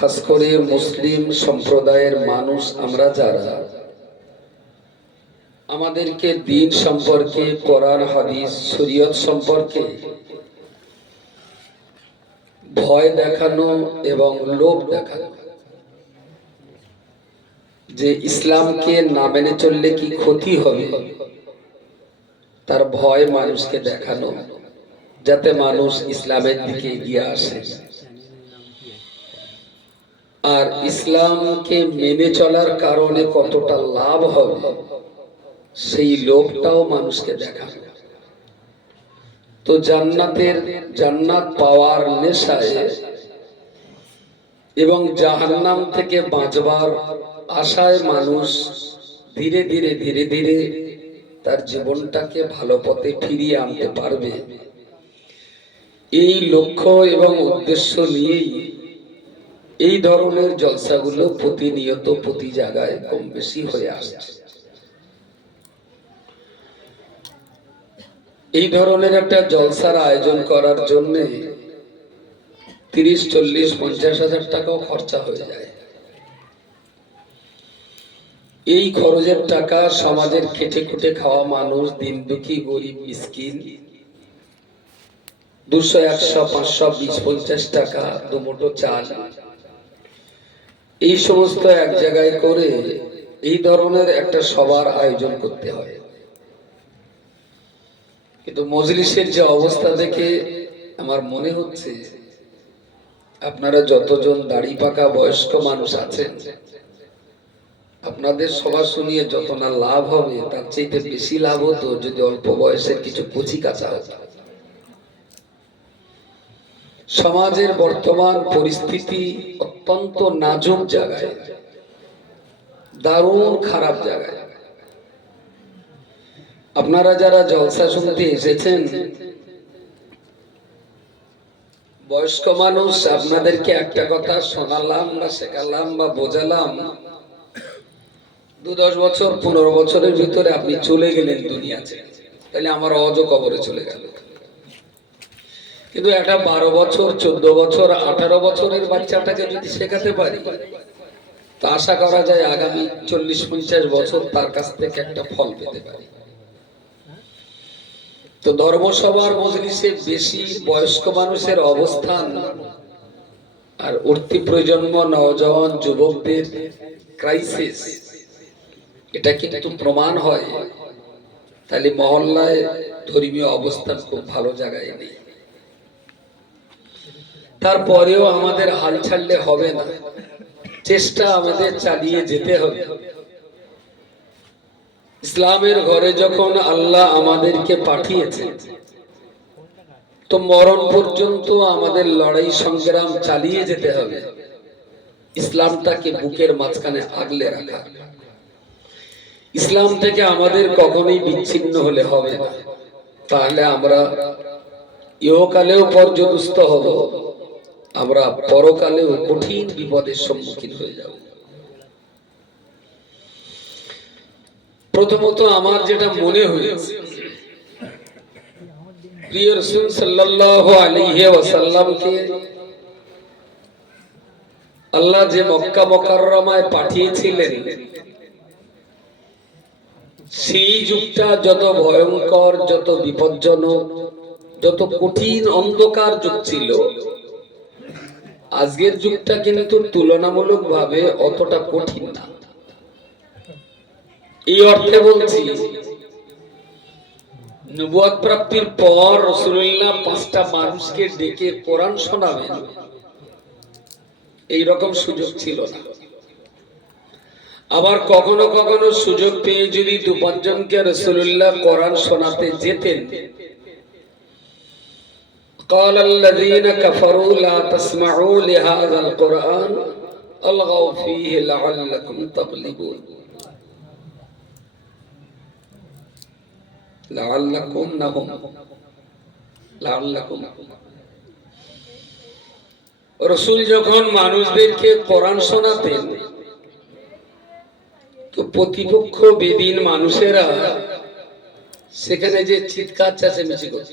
খাস করে মুসলিম সম্প্রদায়ের মানুষ আমরা যারা আমাদেরকে দ্বীন সম্পর্কে, কোরআন হাদিস শরীয়ত সম্পর্কে ভয় দেখানো এবং লোভ দেখানো, যে ইসলামকে না মেনে চললে কি ক্ষতি হবে, তার ভয় মানুষকে দেখানো, যাতে মানুষ ইসলামের দিকে এগিয়ে আসে আর ইসলামকে মেনে চলার কারণে কতটা লাভ হবে সেই লোভটাও মানুষকে দেখানো। তো জান্নাত পাওয়ার নেশায় এবং জাহান্নাম থেকে বাঁচবার আশায় মানুষ ধীরে ধীরে তার জীবনটাকে ভালো পথে ফিরিয়ে আনতে পারবে, এই লক্ষ্য এবং উদ্দেশ্য নিয়েই এই ধরনের জলসাগুলো প্রতিনিয়ত প্রতি জায়গায় কম বেশি হয়ে আসছে। এই ধরনের একটা জলসার আয়োজন করার জন্য 30, 40, 50 হাজার টাকাও খরচা হয়ে যায়। এই খরচের টাকা সমাজের খেটে খুটে খাওয়া মানুষ, দিন দুঃখী গরিব মিসকিন 200, 100, 500, 20, 50 টাকা দুমুঠো চাল, এই সমস্ত এক জায়গায় করে এই ধরনের একটা সভার আয়োজন করতে হয়। কিন্তু মজলিসের যে অবস্থা দেখে আমার মনে হচ্ছে আপনারা যতজন দাড়ি পাকা বয়স্ক মানুষ আছেন, আপনাদের সভা শুনিয়ে যত না লাভ হবে তার চাইতে বেশি লাভ হতো যদি অল্প বয়সের কিছু কচি কাঁচা হতো। সমাজের বর্তমান পরিস্থিতি অত্যন্ত নাজুক জায়গায়, দারুণ খারাপ জায়গায়। আপনারা যারা জলসা শুনতে এসেছেন বয়স্ক মানুষ, আপনাদেরকে একটা কথা শোনালাম বা শেখালাম বা বোঝালাম, 2-10 বছর 15 বছরের ভিতরে আপনি চলে গেলেন দুনিয়াতে, তাহলে আমার অজ কবরে চলে গেল। কিন্তু একটা 12 বছর 14 বছর 18 বছরের বাচ্চাটাকে যদি শেখাতে পারি তো আশা করা যায় আগামী 40-50 বছর তার কাছ থেকে একটা ফল পেতে পারি। তো ধর্মসভার মজলিসে বেশি বয়স্ক মানুষের অবস্থান আর উঠতি প্রজন্ম নওজওয়ান যুবকদের ক্রাইসিস, এটা কিন্তু প্রমাণ হয় তাহলে মহল্লায় ধর্মীয় অবস্থান খুব ভালো জায়গায় নেই। তারপরেও আমাদের হাল ছাড়লে হবে না, চেষ্টা আমাদের চালিয়ে যেতে হবে। ইসলামের ঘরে যখন আল্লাহ আমাদেরকে পাঠিয়েছেন তো মরণ পর্যন্ত আমাদের লড়াই সংগ্রাম চালিয়ে যেতে হবে, ইসলামটাকে বুকের মাঝখানে আগলে রাখা। ইসলাম থেকে আমাদের কখনোই বিচ্ছিন্ন হলে হবে না, তাহলে আমরা ইহকালেও পর্যদুস্ত হব, আমরা পরকালেও কঠিন বিপদের সম্মুখীন হয়ে যাব। প্রথমত আমার যেটা মনে হয়েছে, প্রিয় রাসূল সাল্লাল্লাহু আলাইহি ওয়াসাল্লামকে আল্লাহ যে মক্কা মুকাররমায় পাঠিয়েছিলেন সেই যুগটা যত ভয়ঙ্কর, যত বিপজ্জনক, যত কঠিন অন্ধকার যুগ ছিল, আজকের যুগটা কিন্তু তুলনামূলকভাবে অতটা কঠিন না। এই অর্থে বলছি, নবুয়ত প্রাপ্তির পর রাসূলুল্লাহ 5টা মানুষকে ডেকে কোরআন শোনাবেন এইরকম সুযোগ ছিল না। আবার কখনো কখনো সুযোগ পেয়ে যদি 2-5 জনকে রাসূলুল্লাহ কোরআন শোনাতে যেতেন, قال الذين كفروا لا تسمعوا لهذا القرآن الغوا فيه لعلكم تغلبون لعلكم রাসূল যখন মানুষদেরকে কোরআন শোনাতেন তো প্রতিপক্ষ বেদিন মানুষেরা সেখানে যে চিৎকার চেঁচামেচি করত,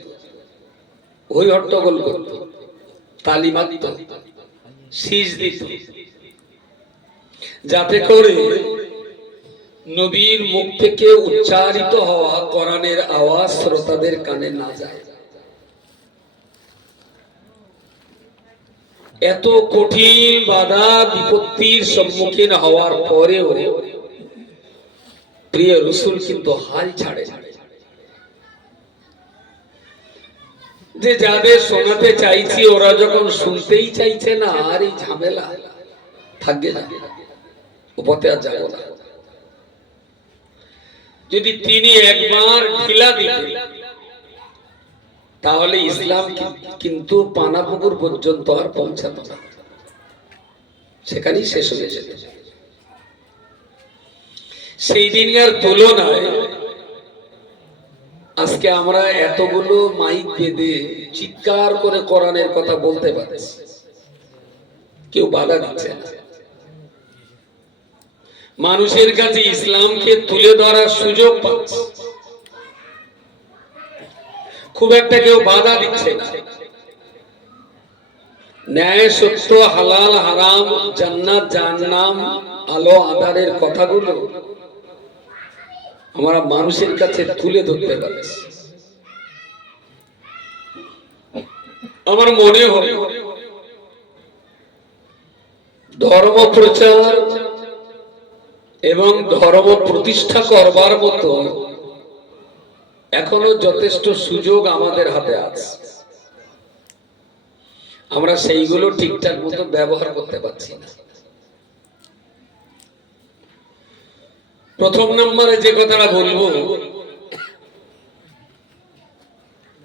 হই হট্টগোল করত, তালি মারত, শীষ দিত, যাতে করে নবীর মুখ থেকে উচ্চারিত হওয়া কোরআনের আওয়াজ শ্রোতাদের কানে না যায়। এত কঠিন বাধা বিপত্তির সম্মুখীন হওয়ার পরেও প্রিয় রাসূল কিন্তু হাল ছাড়ে যে যাদের শোনাতে চাইছি ওরা যখন শুনতেই চাইছে না, আর এই ঝামেলা থাকবে না, উপতে আর যাবো না। যদি তিনি একবার ঢিলা দিতেন তাহলে ইসলাম কিন্তু পানাপুকুর পর্যন্ত আর পৌঁছাতো না, সেখানেই শেষ হয়ে যেত। সেই দিনের তুলনায় আজকে আমরা এতগুলো মাইক বেঁধে চিৎকার করে কোরআনের কথা বলতে পারছি, কেউ বাধা দিচ্ছে না। মানুষের কাছে ইসলামকে তুলে ধরার সুযোগ পাচ্ছে, খুব একটা কেউ বাধা দিচ্ছে না। ন্যায় সত্য, হালাল হারাম, জান্নাত জাহান্নাম, আলো আঁধারের কথাগুলো আমরা মানুষের কাছে তুলে ধরতে পারছি। আমার মনে হয় ধর্ম প্রচার এবং ধর্ম প্রতিষ্ঠা করবার মতো এখনো যথেষ্ট সুযোগ আমাদের হাতে আছে, আমরা সেইগুলো ঠিকঠাক মতো ব্যবহার করতে পারছি না। প্রথম নম্বরে যে কথাটা বলবো,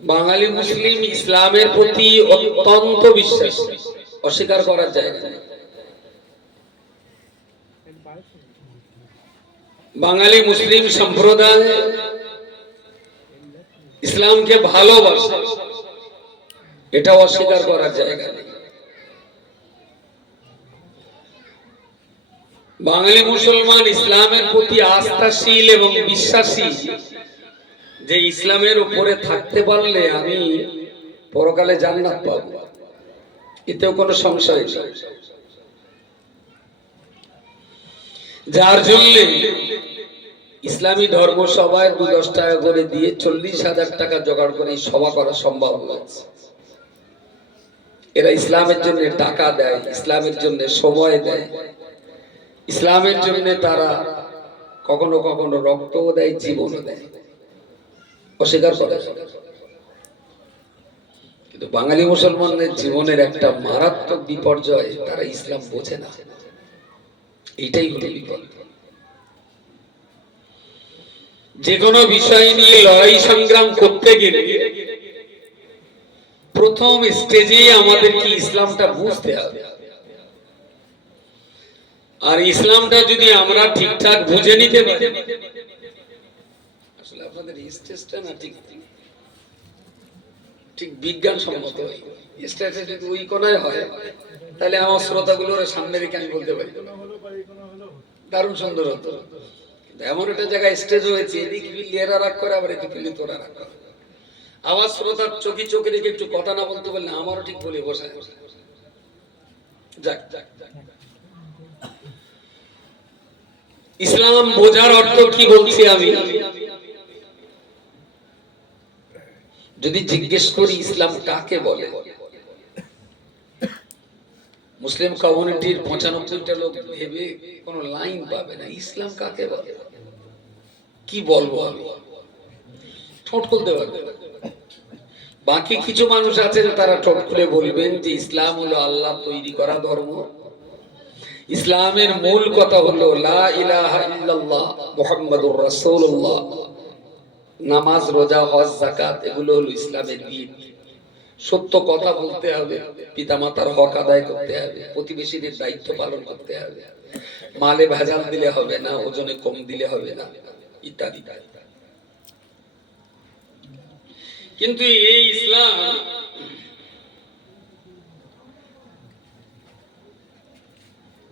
বাঙালি মুসলিম ইসলামের প্রতি অত্যন্ত বিশ্বাস, অস্বীকার করার জায়গা নেই। বাঙালি মুসলিম সম্প্রদায় ইসলামকে ভালোবাসে, এটা অস্বীকার করার জায়গা নেই। বাঙালি মুসলমান ইসলামের প্রতি আস্থাশীল এবং বিশ্বাসী, যে ইসলামের উপরে থাকতে পারলে আমি পরকালে জান্নাত পাবো, এতেও কোনো সংশয় নেই। যার জন্য ইসলামী ধর্ম সভায় 2-10 টাকা করে দিয়ে 40,000 টাকা জোগাড় করে সভা করা সম্ভব হয়েছে। এরা ইসলামের জন্য টাকা দেয়, ইসলামের জন্য সময় দেয়, ইসলামের জন্য তারা কখনো কখনো রক্তও দেয়, জীবনও দেয়, অস্বীকার করে। কিন্তু বাঙালি মুসলমানদের জীবনের একটা মারাত্মক বিপর্যয়, তারা ইসলাম বোঝে না, এইটাই হলো বিপদ। যে কোনো বিষয় নিয়ে লড়াই সংগ্রাম করতে গেলে প্রথম স্টেজে আমাদেরকে ইসলামটা বুঝতে হবে। আর ইসলামটা যদি আমরা ঠিকঠাক বুঝে নিতে পারি, আসলে আপনাদের স্টেজটা না ঠিক বিজ্ঞান সম্মত হয়, স্টেজটা যদি ওই কোনায় হয় তাহলে আমার শ্রোতাগুলোর সামনে রেখে আমি বলতে পারি, দারুণ সুন্দর হতো। এমন একটা জায়গায় স্টেজ হয়েছে, এদিক এরা রাগ করে, আবার এদিক তোরা রাগ করে, আবার শ্রোতার চোখে চোখে রেখে একটু কথা না বলতে পারলে আমারও ঠিক বলে বসে। যাক যাক যাক, ইসলাম বোঝার অর্থ কি বলছি আমি, যদি জিজ্ঞেস করি ইসলাম কাকে বলে, মুসলিম কমিউনিটির 95টা লোক ভেবে কোন লাইন পাবে না। ইসলাম কাকে বলে, কি বলবো আমি, ঠোঁট খুলতে পারবে। বাকি কিছু মানুষ আছেন তারা ঠোঁট খুলে বলবেন যে ইসলাম হলো আল্লাহ তৈরি করা ধর্ম, ইসলামের মূল কথা হলো লা ইলাহা ইল্লাল্লাহ মুহাম্মাদুর রাসূলুল্লাহ, নামাজ রোজা হজ যাকাত এগুলো হলো ইসলামের ভিত। সত্য কথা বলতে হবে, পিতামাতার হক আদায় করতে হবে, প্রতিবেশীদের দায়িত্ব পালন করতে হবে, মালে ভেজাল দিলে হবে না, ওজনে কম দিলে হবে না, ইত্যাদি। কিন্তু এই ইসলাম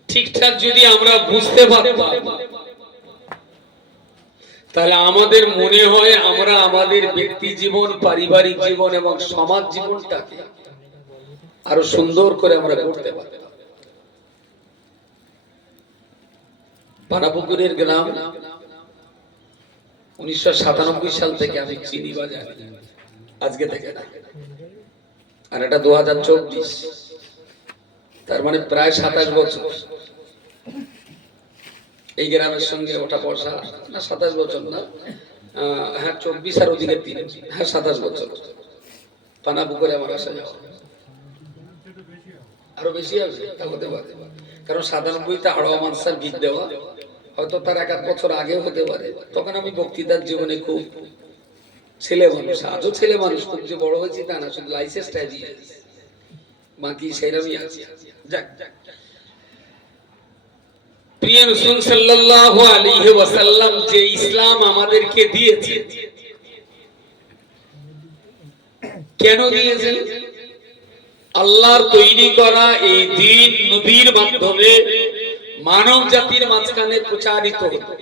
ঠিকঠাক যদি আমরা বুঝতে পারতাম তাহলে আমাদের মনে হয় আমরা আমাদের ব্যক্তি জীবন, পারিবারিক জীবন এবং সমাজ জীবনটাকে আরো সুন্দর করে আমরা করতে পারতাম। পানাপুকুরের গ্রাম 1997 সাল থেকে আমি চিনি বাজার, আজকে থেকে না, আর এটা 2024, তার মানে প্রায় 27 বছর এই গ্রামের সঙ্গে ওটা বসা। না 27 বছর না, হ্যাঁ 24 আর ওদিকে 3, হ্যাঁ 27 বছর পানাপুকুরে আমার আসা যাওয়া। আরো বেশি আছে তা হতে পারে, কারণ 97তে আড়োয়া মানসার গীত দেওয়া, হয়তো তার 1 বছর আগেও হতে পারে। তখন আমি বক্তৃতার জীবনে খুব ছেলে মানুষ, আজও ছেলে মানুষ, খুব যে বড় হয়েছি তা না, শুধু লাইসেন্সটা দিয়ে বাকি সেরকমই আছে। যাক, প্রিয় রাসূল সাল্লাল্লাহু আলাইহি ওয়াসাল্লাম যে ইসলাম আমাদেরকে দিয়েছে, কেন দিয়েছেন? আল্লাহর তৈরি করা এই দ্বীন নবীর মাধ্যমে মানব জাতির মাঝখানে প্রচারিত হতো।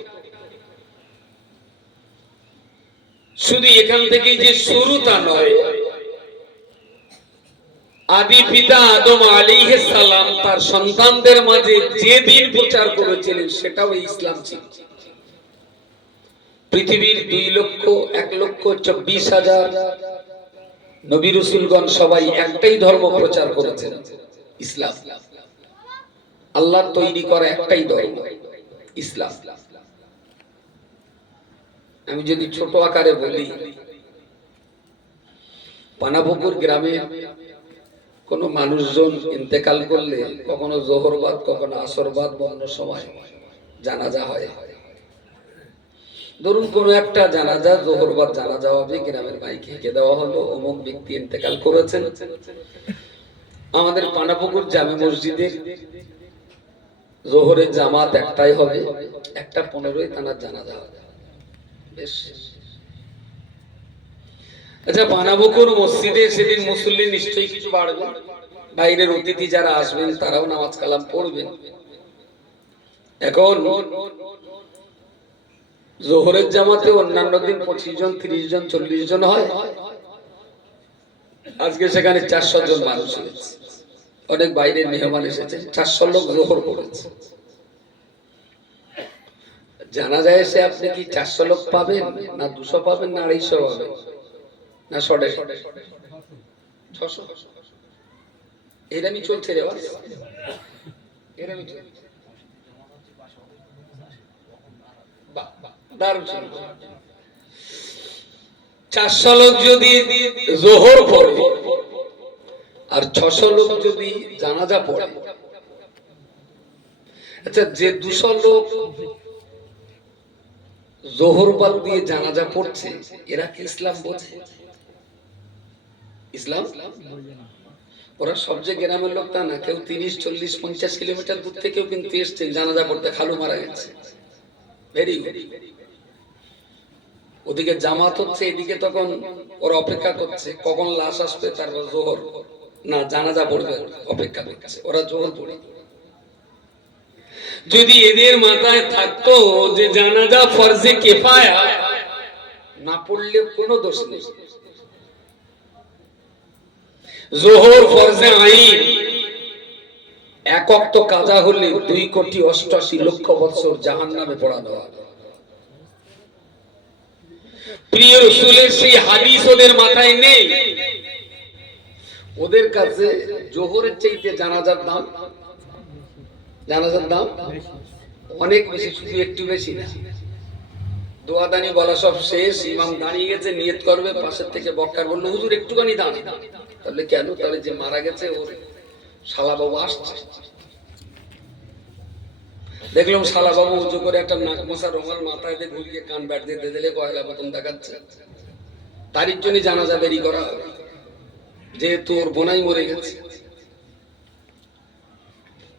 শুধু এখান থেকে যে শুরু তা নয়, আদি পিতা আদম আলাইহিস সালাম তার সন্তানদের মাঝে যে দ্বীন প্রচার করেছিলেন সেটাও ইসলাম ছিল। পৃথিবীর 2,01,24,000 নবী রাসূলগণ সবাই একটাই ধর্ম প্রচার করেছেন, ইসলাম। আল্লাহর তৈরি করা একটাই ধর্ম, ইসলাম। আমি যদি ছোট আকারে বলি, পানাপুকুর গ্রামে কোন মানুষজন ইন্তেকাল করলে কখনো জোহরবাদ, কখনো আসরবাদ, অন্য সময় জানাজা হয়। ধরুন কোন একটা জানাজা, জোহরবাদ জানাজা হবে, গ্রামের মাইকে কে দেওয়া হলো অমুক ব্যক্তি ইন্তেকাল করেছেন। আমাদের পানাপুকুর জামে মসজিদের জোহরের জামাত একটাই হবে, 1:15 তার জানাজা হবে। বেশ, আচ্ছা, পানাপুকুর মসজিদে সেদিন মুসল্লি নিশ্চয়ই কিছু বাড়বে, বাইরের অতিথি যারা আসবেন তারাও নামাজ কালাম পড়বেন। এখন জোহরের জামাতে অন্যান্য দিন 25 জন, 30 জন, 40 জন হয়, আজকে সেখানে 400 জন মানুষ হয়েছে। অনেক বাইরের মেহমান এসেছে, 400 লোক জোহর পড়েছে। জানা যায় সে আপনি কি 400 লোক পাবেন, না 200 পাবেন, না 250 পাবেন, না 600? এরকমই চলছে রে, এরকমই চলছে। দারুণ। 400 লোক যদি জোহর পড়ে আর 600 লোক যদি জানাজা পড়ে, আচ্ছা, যে 200 লোক জোহর বাদ দিয়ে জানাজা পড়ছে, এরা কি ইসলাম বোঝে? ইসলাম ওরা সবচেয়ে গ্রামের লোক তা না, কেউ 30, 40, 50 কিলোমিটার দূর থেকেও কিন্তু এসছে জানাজা পড়তে, খালু মারা গেছে। Very good. ওদিকে জামাত হচ্ছে, এদিকে তখন ওরা অপেক্ষা করছে কখন লাশ আসবে, তারপর জোহর না জানাজা পড়বে, অপেক্ষা করছে। ওরা জোহর পড়ে। যদি এদের মাথায় থাকতো যে জানাজা ফরজে কিফায়া, না পড়লে কোনো দোষ নেই, জোহর ফরজে আইন, 1 ওয়াক্ত কাজা হলে 2,88,00,000 বছর জাহান্নামে পোড়ানো হবে। প্রিয় রাসূলের সেই হাদিস ওদের মাথায় নেই। ওদের কাছে জোহরের চাইতে জানাজার দাম অনেক বেশি, শুধু একটু বেশি না। দোয়াদানি বলা সব শেষ, ইমাম দাঁড়িয়ে গেছে, নিয়ত করবে, পাশের থেকে বক্কার বলল, হুজুর একটুখানি দান। তাহলে কেন? তাহলে যে মারা গেছে ওর শালা বাবু আসছে। দেখলাম শালা বাবু উঁচু করে একটা নাক মশা রোমাল মাথায় দিয়ে ঘুরিয়ে কান ব্যাট দিয়ে দিলে কয়লা মতন দেখাচ্ছে। তারিখ জন্য জানাজা দেরি করা হবে, যেহেতু ওর বোনাই মরে গেছে।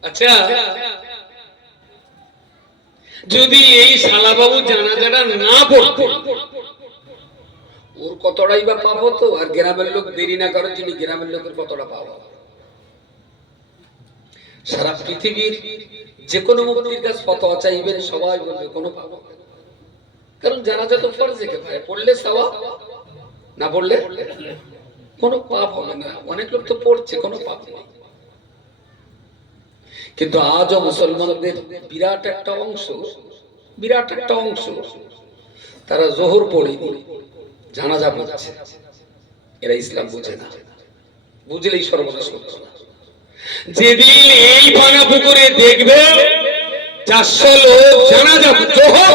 আচ্ছা, যদি এই শালা বাবু জানাজাটা না পড়তো, ওর কতটাই বা পাবো তো, আর গ্রামের লোক দেরি না করার জন্য গ্রামের লোকের কতটা পাবো। সারা পৃথিবীর যে কোনো মুফতির কাছে ফতোয়া চাইবেন, সবাই বলবে কোনো পাবো, কারণ জানাজা তো ফরজে কিফায়া, পড়লে সওয়াব, না পড়লে কোনো পাপ হবে না। অনেক লোক তো পড়ছে, কোনো পাপ নেই। কিন্তু আজও মুসলমানদের বিরাট একটা অংশ তারা জোহর পড়েনি, জানাজা পড়ছে। এরা ইসলাম বুঝে না, বুঝলেই সর্বনাশ করতো না। যেদিন এই পানা পুকুরে দেখবে 400 লোক জানাজা জোহর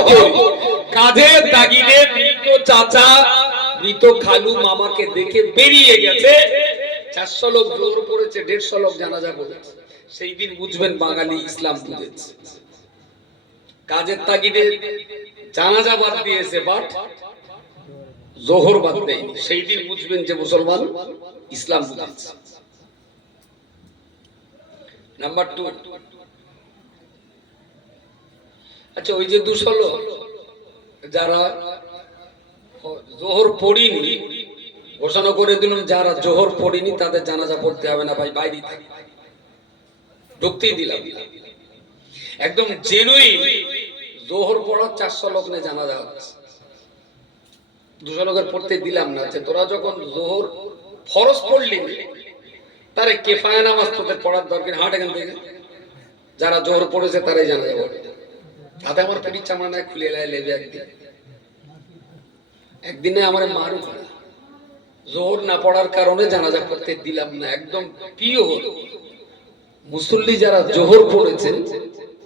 কাঁধের দাগিনে মৃত চাচা মৃত খালু মামাকে দেখে বেরিয়ে গেছে, 400 লোক জোহর পড়েছে, 150 লোক জানাজা পড়েছে, সেই দিন বুঝবেন বাঙালি ইসলাম বুঝেছে। কাজের তাগিদে জানাজা বাদ দিয়েছে, বাট জোহর বাদ দেয়নি, সেই দিন বুঝবেন যে মুসলমান ইসলাম বুঝেছে। নাম্বার 2, আচ্ছা ওই যে 200 লোক যারা জোহর পড়িনি, ঘোষণা করে দিলাম যারা জোহর পড়িনি তাদের জানাজা পড়তে হবে না, ভাই বাইরে থাকে, ঢুকতেই দিলাম। একদম জেনুইন জোহর পড়ার 400 লোক নিয়ে জানাজা হচ্ছে, 200 লোকের পড়তে দিলাম না। যে তোরা যখন জোহর ফরজ পড়লি তারে কেফায়া নামাজ তোদের পড়ার দরকার, হাট এখান থেকে, যারা জোহর পড়েছে তারাই জানাজা পড়বে। তাতে আমার পেটির চামড়া না খুলে লেবে একদিনে আমার মারু জোহর না পড়ার কারণে জানাজা পড়তে দিলাম না। একদম পিওর মুসল্লি যারা জোহর পড়েছেন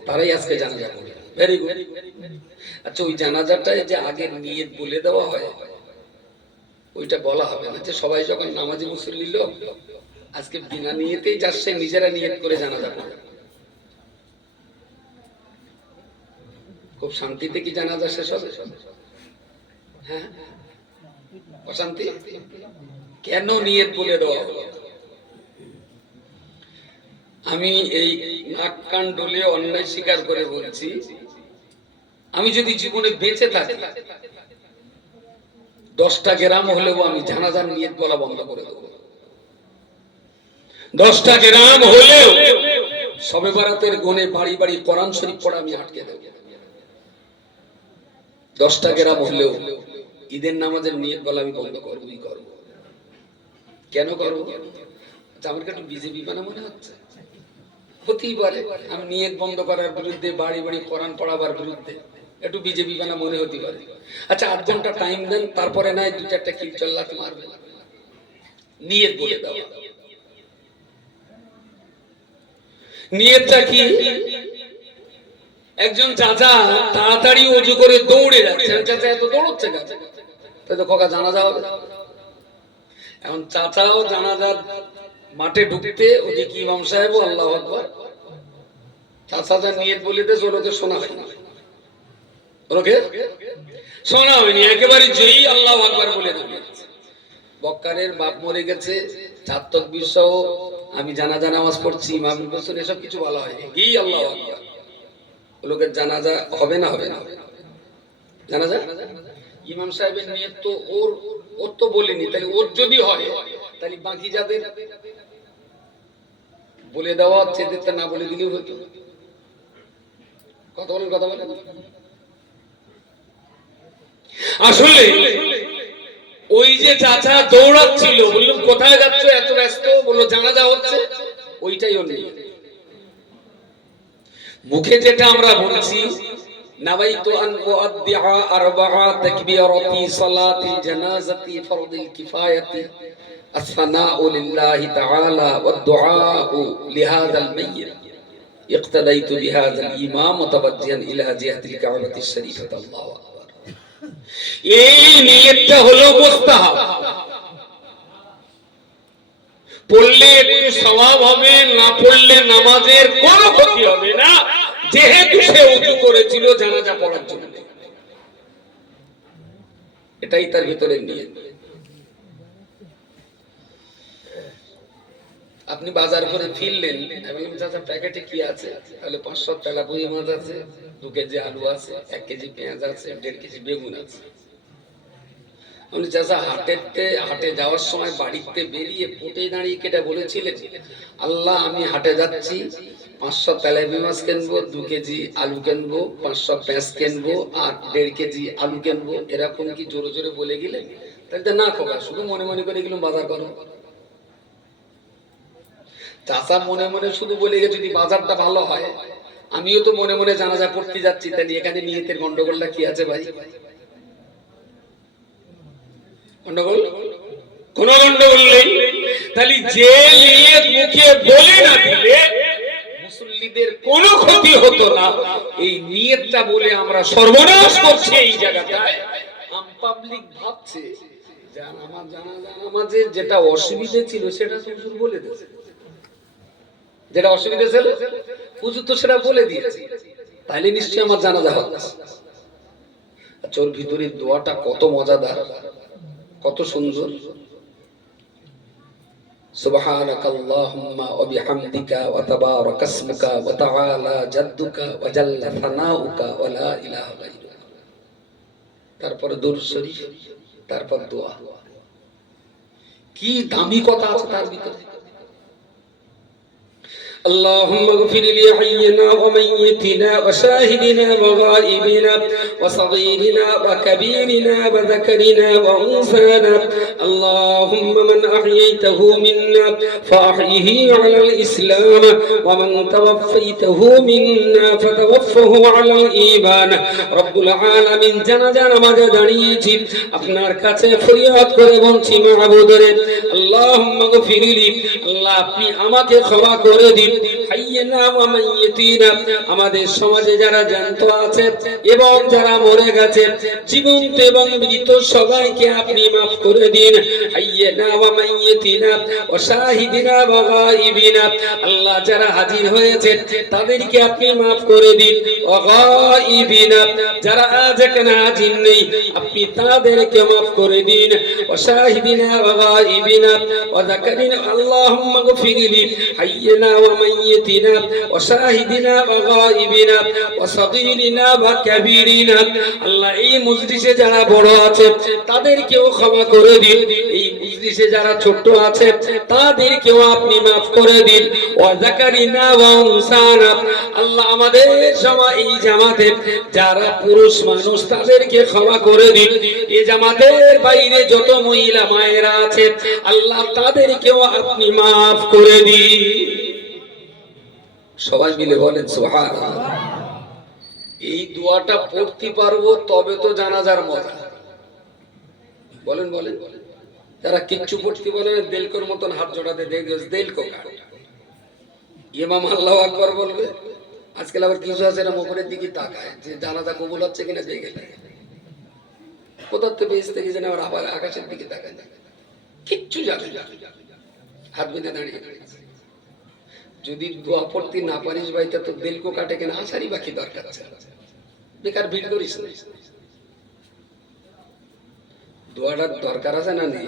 তারাই আজকে জানাজা পড়ে। Very good. আচ্ছা ওই জানাজাটায় যে আগের নিয়ত বলে দেওয়া হয়, ওইটা বলা হবে না যে সবাই যখন নামাজি মুসল্লি লোক আজকে বিনা নিয়তেই যাচ্ছে, নিজেরা নিয়ত করে জানাজা পড়ে। খুব শান্তিতে কি জানাজা শেষ হবে? হ্যাঁ, অশান্তি কেন? নিয়ত বলে দেওয়া হলো। আমি এই নাক কান ডলে অন্যায় স্বীকার করে বলছি, আমি যদি জীবনে বেঁচে থাকি 10টা গ্রাম হলেও আমি জানাজার নিয়ত বলা বন্ধ করে দেবো। 10টা গ্রাম হলেও শবে বরাতের গুণে বাড়ি বাড়ি কোরআন শরীফ পড়া আমি আটকে দেব। 10টা গ্রাম হলেও ঈদের নামাজের নিয়ত বলা আমি বন্ধ করবই করব। কেন করবো? আমার একটু বিজেপি বানা মনে হচ্ছে, হতেই পারে আমি নিয়ত বন্ধ করার বিরুদ্ধে, বাড়ি বাড়ি কোরআন পড়াবার বিরুদ্ধে, একটু বিজেপি বানা মনে হতে পারে। আচ্ছা 8 ঘন্টা টাইম দেন, তারপরে নাই 2-4টা কিল চল্লাতে মারবে, নিয়ত বলে দাও। নিয়তটা কি? একজন চাচা তাড়াতাড়ি ওযু করে দৌড়ে যাচ্ছে, চাচা এত দৌড়চ্ছে কেন? তাই তো খোকা জানাজা হবে। এখন চাচাও জানাজার মাঠে ঢুকতে ওদিকে ইমাম সাহেব আল্লাহু আকবার, চাচাটা নিয়ত বলে দেয়, ওরকে শোনা হয় না, ওরকে শোনা হয়নি, একেবারে জয়ী আল্লাহু আকবার বলে দেবে। বক্কারের বাপ মরে গেছে, 4 তাকবীর সহ আমি জানাজা নামাজ পড়ছি, ইমামের বলছেন, এসব কিছু বলা হয়নি, কি আল্লাহু আকবার। লোকের জানাজা হবে না? হবে না জানাজা? ইমাম সাহেবের নিয়ত তো ওর তো বলেনি, তাহলে ওর যদি হয় তাহলে বাকি যাদের বলে দেওয়া হচ্ছে এদেরটা না বলে দিলেও হতো। কথা বলেন। আসলে ওই যে চাচা দৌড়াচ্ছিল, বললাম কোথায় যাচ্ছ এত ব্যস্ত, বললো জানাজা হচ্ছে, ওইটাই ওর নিয়ত। মুখে যেটা আমরা বলছি নাওয়াইতু আন উআদ্দিআ 4 তাকবীরাতি সালাতিল জানাজাতি ফরদিল কিফায়াতি আসসানাউ লিল্লাহি তাআলা ওয়াদ দুআউ লিহাযাল মাইয়িত ইক্তাদাইতু বিহাযাল ইমাম মুতাওয়াজ্জিহান ইলা জিহাতিল কাবাতিশ শরীফাত। আল্লাহু আকবার। এই নিয়তটা হলো মুস্তাহাব, পড়লে একটু সওয়াব হবে, না পড়লে নামাজের কোনো ক্ষতি হবে না, যেহেতু সে ওযু করেছিল জানাজা পড়ার জন্য। এটাই তার ভিতরে নিয়ত। আপনি বাজার করে ফিরলেন, বললাম চাচা প্যাকেটে কি আছে? তাহলে 500 টাকা বুই মাছ আছে, 2 কেজি আলু আছে, 1 কেজি পেঁয়াজ আছে, 1.5 কেজি বেগুন আছে। আমি চাচা হাটে যাওয়ার সময় বাড়িতে বেরিয়ে পোটে দাঁড়িয়ে কেটে বলেছিলেন, আল্লাহ আমি হাটে যাচ্ছি, 500 তেলাপিয়া মাছ কিনবো, 2 কেজি আলু কিনবো, 500 পেঁয়াজ কিনবো, আর 1.5 কেজি আলু কিনবো, এরকম কি জোরে জোরে বলে গেলেন? তাহলে না খোকা, শুধু মনে মনে করে গেলাম বাজার করো। চাচা মনে মনে শুধু বলে গেছে যদি বাজারটা ভালো হয়, আমিও তো মনে মনে জানাজা পড়তে যাচ্ছি, তাহলে এখানে নিয়তের গন্ডগোলটা কি আছে ভাই? গন্ডগোল কোন গন্ডগোল নেই। তাহলে যে নিয়ত মুখে বলে না দিলে মুসল্লিদের কোনো ক্ষতি হতো না, এই নিয়তটা বলে আমরা সর্বনাশ করছি এই জায়গাটায়। আম পাবলিক ভাবছে জানাজা যেটা অসুবিধা ছিল সেটা তো হুজুর বলে দিয়েছে, যেটা অসুবিধা ছিল হুজুর তো সেটা বলে দিয়েছে, তাইলে নিশ্চয়ই আমার জানাজা হবে। আচ্ছা, ওর ভিতরের দোয়াটা কত মজাদার, কত সুন্দর। সুবহানাকাল্লাহুম্মা ওয়া বিহামদিকা ওয়া তাবারাকা ইসমুকা ওয়া তাআলা জাদ্দুকা ওয়া জাল্লা সানাউকা ওয়া লা ইলাহা গায়রুকা। তারপর দুরূদ শরীফ, তারপর দোয়া। কি দামি কথা আছে তার ভিতরে। اللهم اغفر لحينا وميتنا وشاهدنا وغائبنا وصغيرنا وكبيرنا وذكرنا وأنثانا. اللهم من أحييته منا فأحيه على الإسلام ومن توفيته منا فتوفه على الإيمان. رب العالمين জানাজা নামাজে দাঁড়িয়েছি, আপনার কাছে ফরিয়াদ করে বলছি মাবুদরে, আল্লাহুম্মা গফিরলি, আল্লাহ আপনি আমাকে ক্ষমা করে দিন। হাইয়িনা ওয়া মাইয়িতিনা, আমাদের সমাজে যারা জ্যান্ত আছে এবং যারা মরে গেছে, জীবন্ত এবং মৃত সবাইকে আপনি maaf করে দিন। হাইয়িনা ওয়া মাইয়িতিনা ওয়া শাহিদিনা ওয়া গায়িবিনা, আল্লাহ যারা হাজির হয়েছে তাদেরকে আপনি maaf করে দিন। ওয়া গায়িবিনা, যারা আজ এখানে হাজির নেই আপনি তাদেরকে maaf করে দিন। ওয়া শাহিদিনা ওয়া গায়িবিনা ওয়া যাকারিনা, আল্লাহুম্মা গফিরলি হাইয়িনা ওয়া মাইয়িতিনা ওয়া শাহিদিনা ওয়া গায়িবিনা ওয়া সাগীরিনা ওয়া কাবীরিনা। আল্লাহ এই মজলিসে যারা বড় আছে তাদেরকেও ক্ষমা করে দিন, এই মজলিসে যারা ছোট আছে তাদেরকেও আপনি maaf করে দিন। ওয়া যাকারিনা ওয়া উনসানা, আল্লাহ আমাদের এই জামাতে যারা পুরুষ মানুষ তাদেরকে ক্ষমা করে দিন। এই জামাতের বাইরে যত মহিলা মায়েরা আছে আল্লাহ তাদেরকেও আপনি maaf করে দিন। সবাই মিলে বলেন সুবহানাল্লাহ। এই দোয়াটা পড়তে পারবো তবে তো জানাজার মজা। বলেন বলেন, যারা কিচ্ছু পড়তে বলেন দেলকোর মতন হাত জোড়াতে দেখবে, দেলকো ইমাম আল্লাহু আকবার বলবে। আজকাল আবার কিছু আছে না উপরের দিকে তাকায় যে জানাজা কবুল হচ্ছে কিনা দেখে, কোথার থেকে বেঁচতে গেছে না, আবার আকাশের দিকে তাকায়, কিচ্ছু জানে হাত বেঁধে দাঁড়িয়ে। যদি দোয়া পড়তে না পারিস ভাই তা তো দেলকো কাটে কিনা আসারই বাকি দরকার আছে, বেকার ভিড় করিস না। দোয়াটার দরকার আছে না নেই?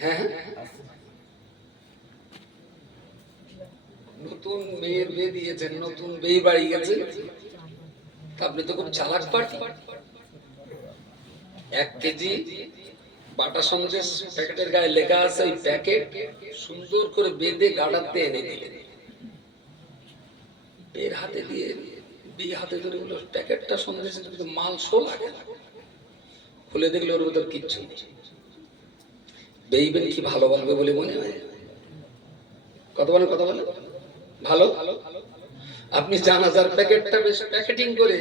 হ্যাঁ, নতুন মেয়ের বিয়ে দিয়েছেন, নতুন বিয়ে বাড়ি গেছে, আপনি তো খুব চালাক পার্টি। 1 কেজি বাটা সন্দেশ প্যাকেটের গায়ে লেখা আছে, ওই প্যাকেট সুন্দর করে বেঁধে গাড়াতে এনে দিলেন, বের হাতে দিয়ে বিয়ে হাতে ধরে বলল প্যাকেটটা সন্দেশের মাল শো লাগে। খুলে দেখলে ওর ভিতর কিচ্ছু নেই। বেইবেন কি ভালো বলবে বলে মনে হয়? কথা বলেন, কথা বলেন ভালো। আপনি জানাজার প্যাকেটটা বেশ প্যাকেটিং করে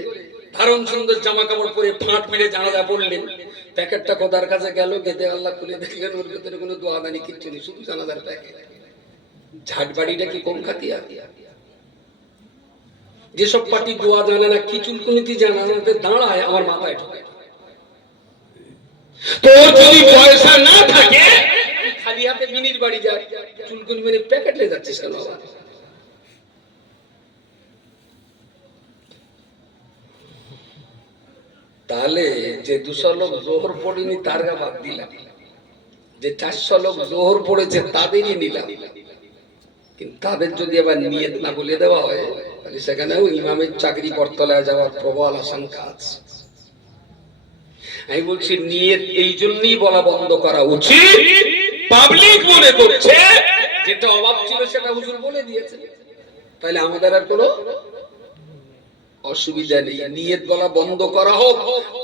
দারুণ সুন্দর জামা কাপড় পরে ফাঁট মেরে জানাজা পড়লেন, প্যাকেটটা কোথার কাছে গেল, গেদে আল্লাহ খুলে দেখলেন ওর ভিতরে কোনো দোয়াদানি কিচ্ছু নেই, শুধু জানাজার প্যাকেট। ঝাটবাড়িটা কি কম খাতিয়া? যেসব পার্টি দোয়া জানে না, কি চুলকুনিতে জানাজাতে দাঁড়ায় আমার মাথায় ঢোকে। তোর যদি পয়সা না থাকে খালি হাতে মিনির বাড়ি যা, চুলকুনি মিনি প্যাকেট নিয়ে যাচ্ছিস কেন? তাহলে যে 200 লোক জোহর পড়েনি তার গা বাদ দিলাম, যে 400 লোক জোহর পড়েছে তাদেরই নিলাম। কিন্তু তাদের যদি আবার নিয়ত না বলে দেওয়া হয় তাহলে সেখানেও ইমামের চাকরি বরতলায় যাওয়ার প্রবল আশঙ্কা আছে। আমি বলছি নিয়ত এই জন্যই বলা বন্ধ করা উচিত, পাবলিক মনে করছে যেটা অভাব ছিল সেটা হুজুর বলে দিয়েছে, তাহলে আমাদের আর কোনো অসুবিধা নেই। নিয়ত বলা বন্ধ করা হোক,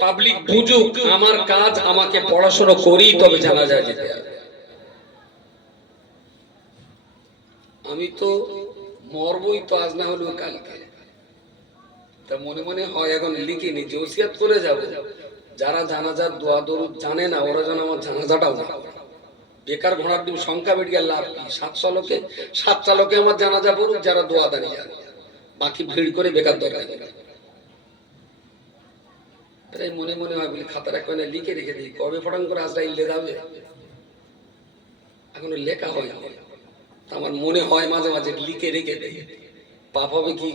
পাবলিক বুঝুক আমার কাজ আমাকে পড়াশোনা করি তবে জানা যায় যেতে হবে। আমি তো মরবই তো, আজ না হলেও কালকে। তা মনে মনে হয় এখন লিখিনি যে ওসিয়াত করে যাব, যারা জানাজার দোয়া দরুদ জানে না ওরা যেন আমার জানাজাটাও না। বেকার ঘোড়ার ডিম সংখ্যা বেড়ে গেল লাভ কি? 7 লোকে আমার জানাজা পড়ুক যারা দোয়া দাঁড়িয়ে জানে, বাকি ভিড় করে বেকার দরকার নেই। তাই মনে মনে হয় বলি খাতার এক কোণে লিখে রেখে দিই, কবে ফটাং করে আজরাইল যাবে। এখনো লেখা হয় না, আমার মনে হয় মাঝে মাঝে লিখে রেখে দেয়। পাপ হবে কি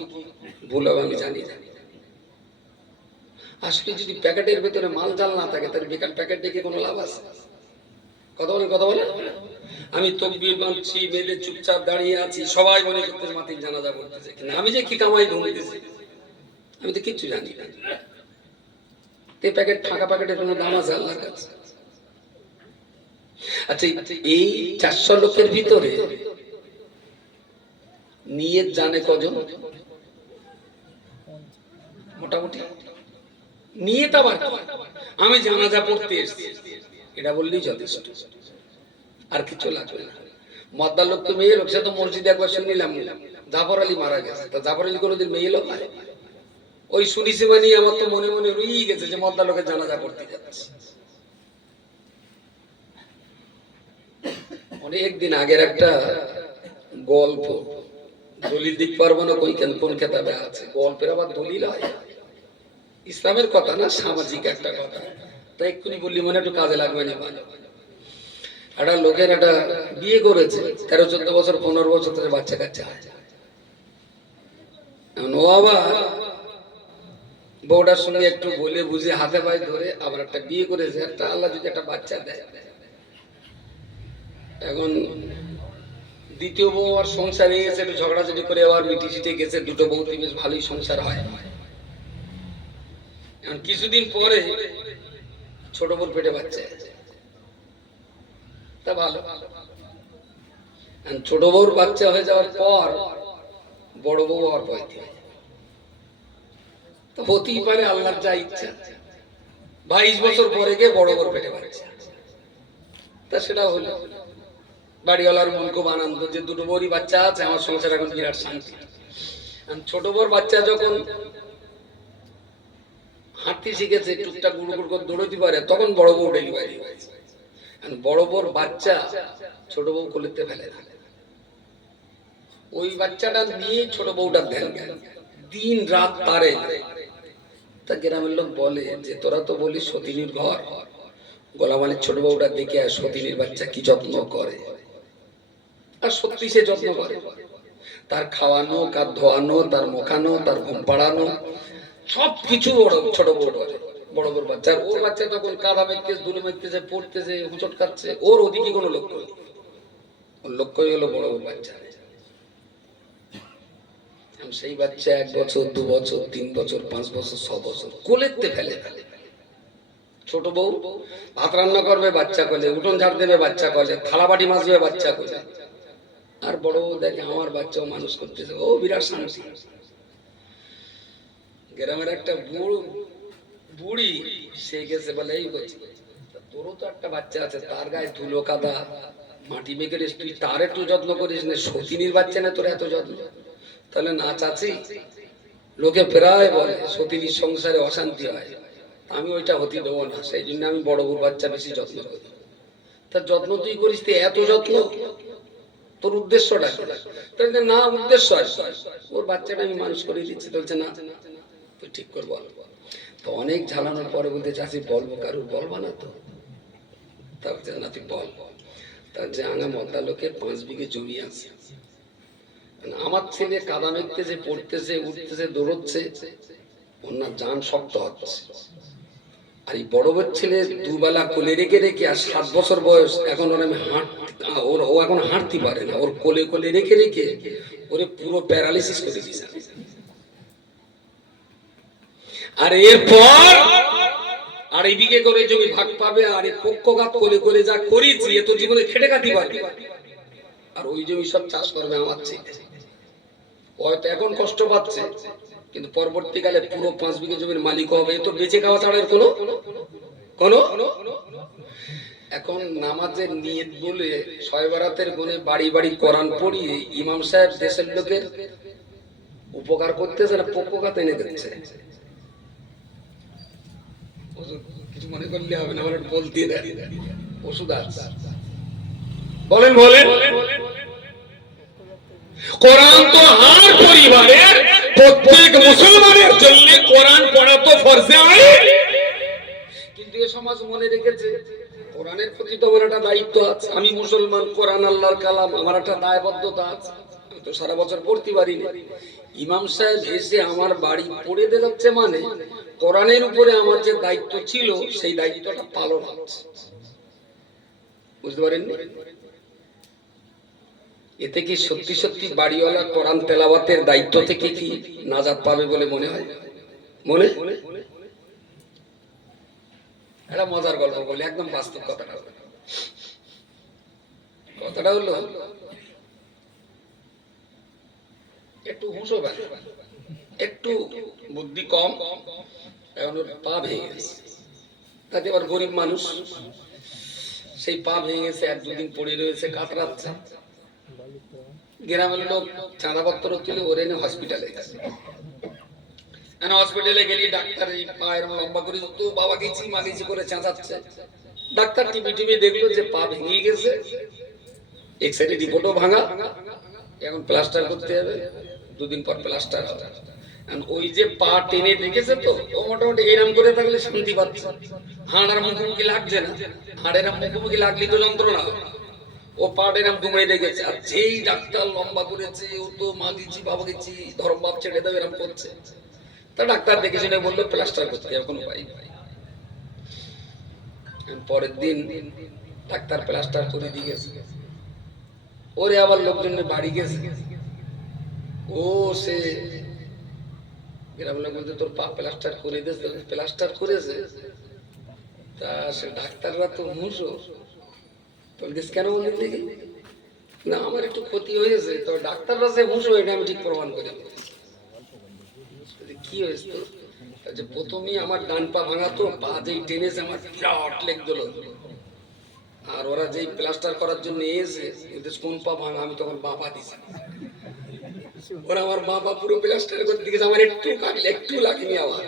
ভুল হবে আমি জানি না। আসলে যদি প্যাকেটের ভেতরে মাল জাল না থাকে তাহলে বেকার প্যাকেট দেখে কোনো লাভ আছে? কথা বলে আমি তকবীর বাঁধছি, মেলে চুপচাপ দাঁড়িয়ে আছি, সবাই মনে করতেছে মাতির জানাজা করতেছে, কিন্তু আমি যে কি কামাই ধরতেছি আমি তো কিচ্ছু জানি না। এই প্যাকেট ফাঁকা প্যাকেটের কোনো দাম আছে আল্লাহর কাছে? আচ্ছা, এই 400 লোকের ভিতরে নিয়ত জানে কজন? মোটামুটি নিয়ত আবার আমি জানাজা পড়তে এসেছি এটা বললেই যথেষ্ট, আর কিছু লাগবে না। মদ্দার লোক তো মেয়ে লোক, সে তো মসজিদে একবার শুনিলাম জাফর আলী মারা গেছে, তা জাফর আলী কোনোদিন মেয়ে লোক হয়? ওই শুনিছি মানে আমার তো মনে মনে রুই গেছে যে মদ্দার লোকের জানাজা পড়তে যাচ্ছে। অনেকদিন আগের একটা গল্প, দলিল দিক পারবো না কোন কেতাবে আছে, গল্পের আবার দলিল হয়। ইসলামের কথা না, সামাজিক একটা কথা, তাই এক্ষুনি বললি মনে একটু কাজে লাগবে না। একটা লোকের একটা বিয়ে করেছে, 13-14 বছর 15 বছর ধরে বাচ্চা কাচ্চা হয়। ও আবার বউটার সঙ্গে একটু বলে বুঝে হাতে পায়ে ধরে আবার একটা বিয়ে করেছে, একটা আল্লাহ যদি একটা বাচ্চা দেয়। এখন দ্বিতীয় বউ আর সংসারে গেছে, একটু ঝগড়াঝাটি করে আবার মিটি ছিটে গেছে, দুটো বউ বেশ ভালোই সংসার হয়। এখন কিছুদিন পরে ছোট বউর পেটে বাচ্চা তা ভালো, ছোট বউর বাচ্চা হয়ে যাওয়ার পর বড় বউ হওয়ার পয়তে তো হতেই পারে আল্লাহর যা ইচ্ছা। 22 বছর পরে গিয়ে বড় বউর পেটে বাচ্চা, তা সেটা হলো। বাড়িওয়ালার মন খুব আনন্দ যে দুটো বউরই বাচ্চা আছে, আমার সংসার এখন বিরাট শান্তি। ছোট বউর বাচ্চা যখন হাঁটতে শিখেছে, টুকটাক গুড় গুড় করে দৌড়তে পারে, তখন বড় বউ ডেলিভারি হয়েছে। বড় বউর বাচ্চা ছোট বউ কোলেতে ফেলে না, ওই বাচ্চাটা নিয়ে ছোট বউটা ধ্যান দিন রাত তারে। তা গ্রামের লোক বলে যে তোরা তো বলিস সতীনীর ঘর, গোলাম আলীর ছোট বউটা দেখে আর সতীনীর বাচ্চা কি যত্ন করে। আর সত্যি সে যত্ন করে, তার খাওয়ানো, কার ধোয়ানো, তার মোখানো, তার ঘুম পাড়ানো সবকিছু ছোট বউ করে। বড় বড় বাচ্চা, ওর বাচ্চা তখন কাদা মেঘতেছে, ধুলো মেঘতেছে, পড়তেছে, হুচট খাচ্ছে, ওর ওদিকে কোনো লক্ষ্য নেই। ওর লক্ষ্যই হলো বড় বড় বাচ্চা। সেই বাচ্চা 1 বছর 2 বছর 3 বছর 5 বছর 6 বছর কোলেতে ফেলে। ছোট বউ ভাত রান্না করবে বাচ্চা কোলে, উঠোন ঝাড় দেবে বাচ্চা কোলে, থালা বাটি মাজবে বাচ্চা কোলে। আর বড় বউ দেখে আমার বাচ্চাও মানুষ করতেছে, ও বিরাট শান্তি। গ্রামের একটা বুড়ি সে গেছে বলে, এই বলছি তোরও তো একটা বাচ্চা আছে, তার গায়ে ধুলো কাদা মাটি মেখে তুই তার একটু যত্ন করিস না, সতীনীর বাচ্চা না তোর এত যত্ন? তাহলে না চাচি, লোকে প্রায় বলে সতীনীর সংসারে অশান্তি হয়, আমি ওইটা হতে দেবো না, সেই জন্য আমি বড় বউর বাচ্চা বেশি যত্ন করি। তার যত্ন তুই করিস, তুই এত যত্ন, তোর উদ্দেশ্যটা তাহলে না, উদ্দেশ্য ওর বাচ্চাটা আমি মানুষ করে দিচ্ছি। বলছে না তুই ঠিক করে বল। তো অনেক ঝালানোর পরে বলতে চাচ্ছি বলবো, কারুর বলবা না তো? তারপরে না তুই বল। তার যে আঙা মদ্দা লোকের 5 বিঘে জমি আছে, আমার ছেলে কাদা মেঘতেছে, পড়তেছে, উঠতেছে, দৌড়চ্ছে, ওর না জান শক্ত হচ্ছে। আর এই বড় বড় ছেলে দুবেলা কোলে রেখে রেখে, আর 7 বছর বয়স, এখন ওর আমি ও এখন হাঁটতে পারে না, ওর কোলে কোলে রেখে রেখে ওরে পুরো প্যারালিসিস করে দিয়েছে। আর এরপর 2.5 বিঘে করে জমি ভাগ পাবে, আর এই পক্ষঘাত কোলে কোলে যা করেছি এ তো জীবনে খেটে খাতি পারবে, আর ওই জমি সব চাষ করবে আমার ছেলে। হয়তো এখন কষ্ট পাচ্ছে, কিন্তু পরবর্তীকালে পুরো 5 বিঘে জমির মালিক হবে। এ তো বেঁচে খাওয়া ছাড়া কোনো এখন নামাজের নিয়ত বলে ছয় বারাতের গুণে বাড়ি বাড়ি কোরআন পড়িয়ে ইমাম সাহেব দেশের লোকের উপকার করতেছে না পক্ষঘাত এনে দিচ্ছে। কিছু মনে করলে হবে না, আমার বলতে ওষুধ আছে। বলেন বলেন, কোরআন তো আর পরিবারের প্রত্যেক মুসলমানের জন্য কোরআন পড়া তো ফরজে আইন, কিন্তু এ সমাজ মনে রেখেছে কোরআনের প্রতি তো আমার একটা দায়িত্ব আছে, আমি মুসলমান, কোরআন আল্লাহর কালাম, আমার একটা দায়বদ্ধতা আছে, আমি তো সারা বছর পড়তে পারি না। ইমাম সাহেব এসে আমার বাড়ি পড়ে দিচ্ছে মানে কোরআনের উপরে আমার যে দায়িত্ব ছিল সেই দায়িত্বটা পালন হচ্ছে। বুঝতে পারেন? এতে কি সত্যি সত্যি বাড়িওয়ালা কোরআন তেলাওয়াতের দায়িত্ব থেকে কি নাজাত পাবে বলে মনে হয়? মনে একটা মজার গল্প বলে, একদম বাস্তব কথাটা হলো একটু হুঁশো ভাই, একটু বুদ্ধি কম, এখন ওর পা ভেঙে গেছে, তাতে আবার গরিব মানুষ, সেই পা ভেঙে গেছে, এক দুদিন পড়ে রয়েছে, কাতরাচ্ছে। গ্রামের লোক চাঁদাপত্র তুলে ওরে এনে হসপিটালে গেছে। হসপিটালে গেলি ডাক্তার এই পা এরকম লম্বা করে তো বাবা গেছি মা গেছি করে চাঁচাচ্ছে। ডাক্তার টিভি দেখলো যে পা ভেঙে গেছে, এক্সরে রিপোর্টও ভাঙা, এখন প্লাস্টার করতে হবে, দুদিন পর প্লাস্টার হবে। ওই যে পা টেনে দেখেছে তো ও মোটামুটি এরম করে থাকলে শান্তি পাচ্ছে, হাড় আর মুখোমুখি লাগছে না, হাড়ের মুখোমুখি লাগলে তো যন্ত্রণা, ও পা এরম দুমড়ে দেখেছে। আর যেই ডাক্তার লম্বা করেছে ও তো মা গেছি বাবা গেছি ধর্ম বাপ ছেড়ে দেবে এরম করছে, তা ডাক্তার দেখে শুনে বললো প্লাস্টার করতে হবে, কোনো উপায় নাই। পরের দিন ডাক্তার প্লাস্টার করে দিয়ে গেছে, ওরে আবার লোকজনের বাড়ি গেছে, ও সে গ্রামের লোক বলতে তোর পা প্লাস্টার করে দিয়েছে, প্লাস্টার করেছে, তা সে ডাক্তাররা তো মুসো বলছিস কেন বললেন দেখি, না আমার একটু ক্ষতি হয়েছে, তো ডাক্তাররা যে মুসো এটা আমি ঠিক প্রমাণ করে কি হয়েছে তো, যে প্রথমেই আমার ডান পা ভাঙা, তো পা যেই টেনেছে আমার বিরাট লেগ দিল, আর ওরা যেই প্লাস্টার করার জন্য এসে কোন পা ভাঙা আমি তখন বাবা দিছি, ওরা আমার বাবা পুরো প্লাস্টার করে দিয়েছে, আমার একটু কাটলে একটু লাগেনি, আমার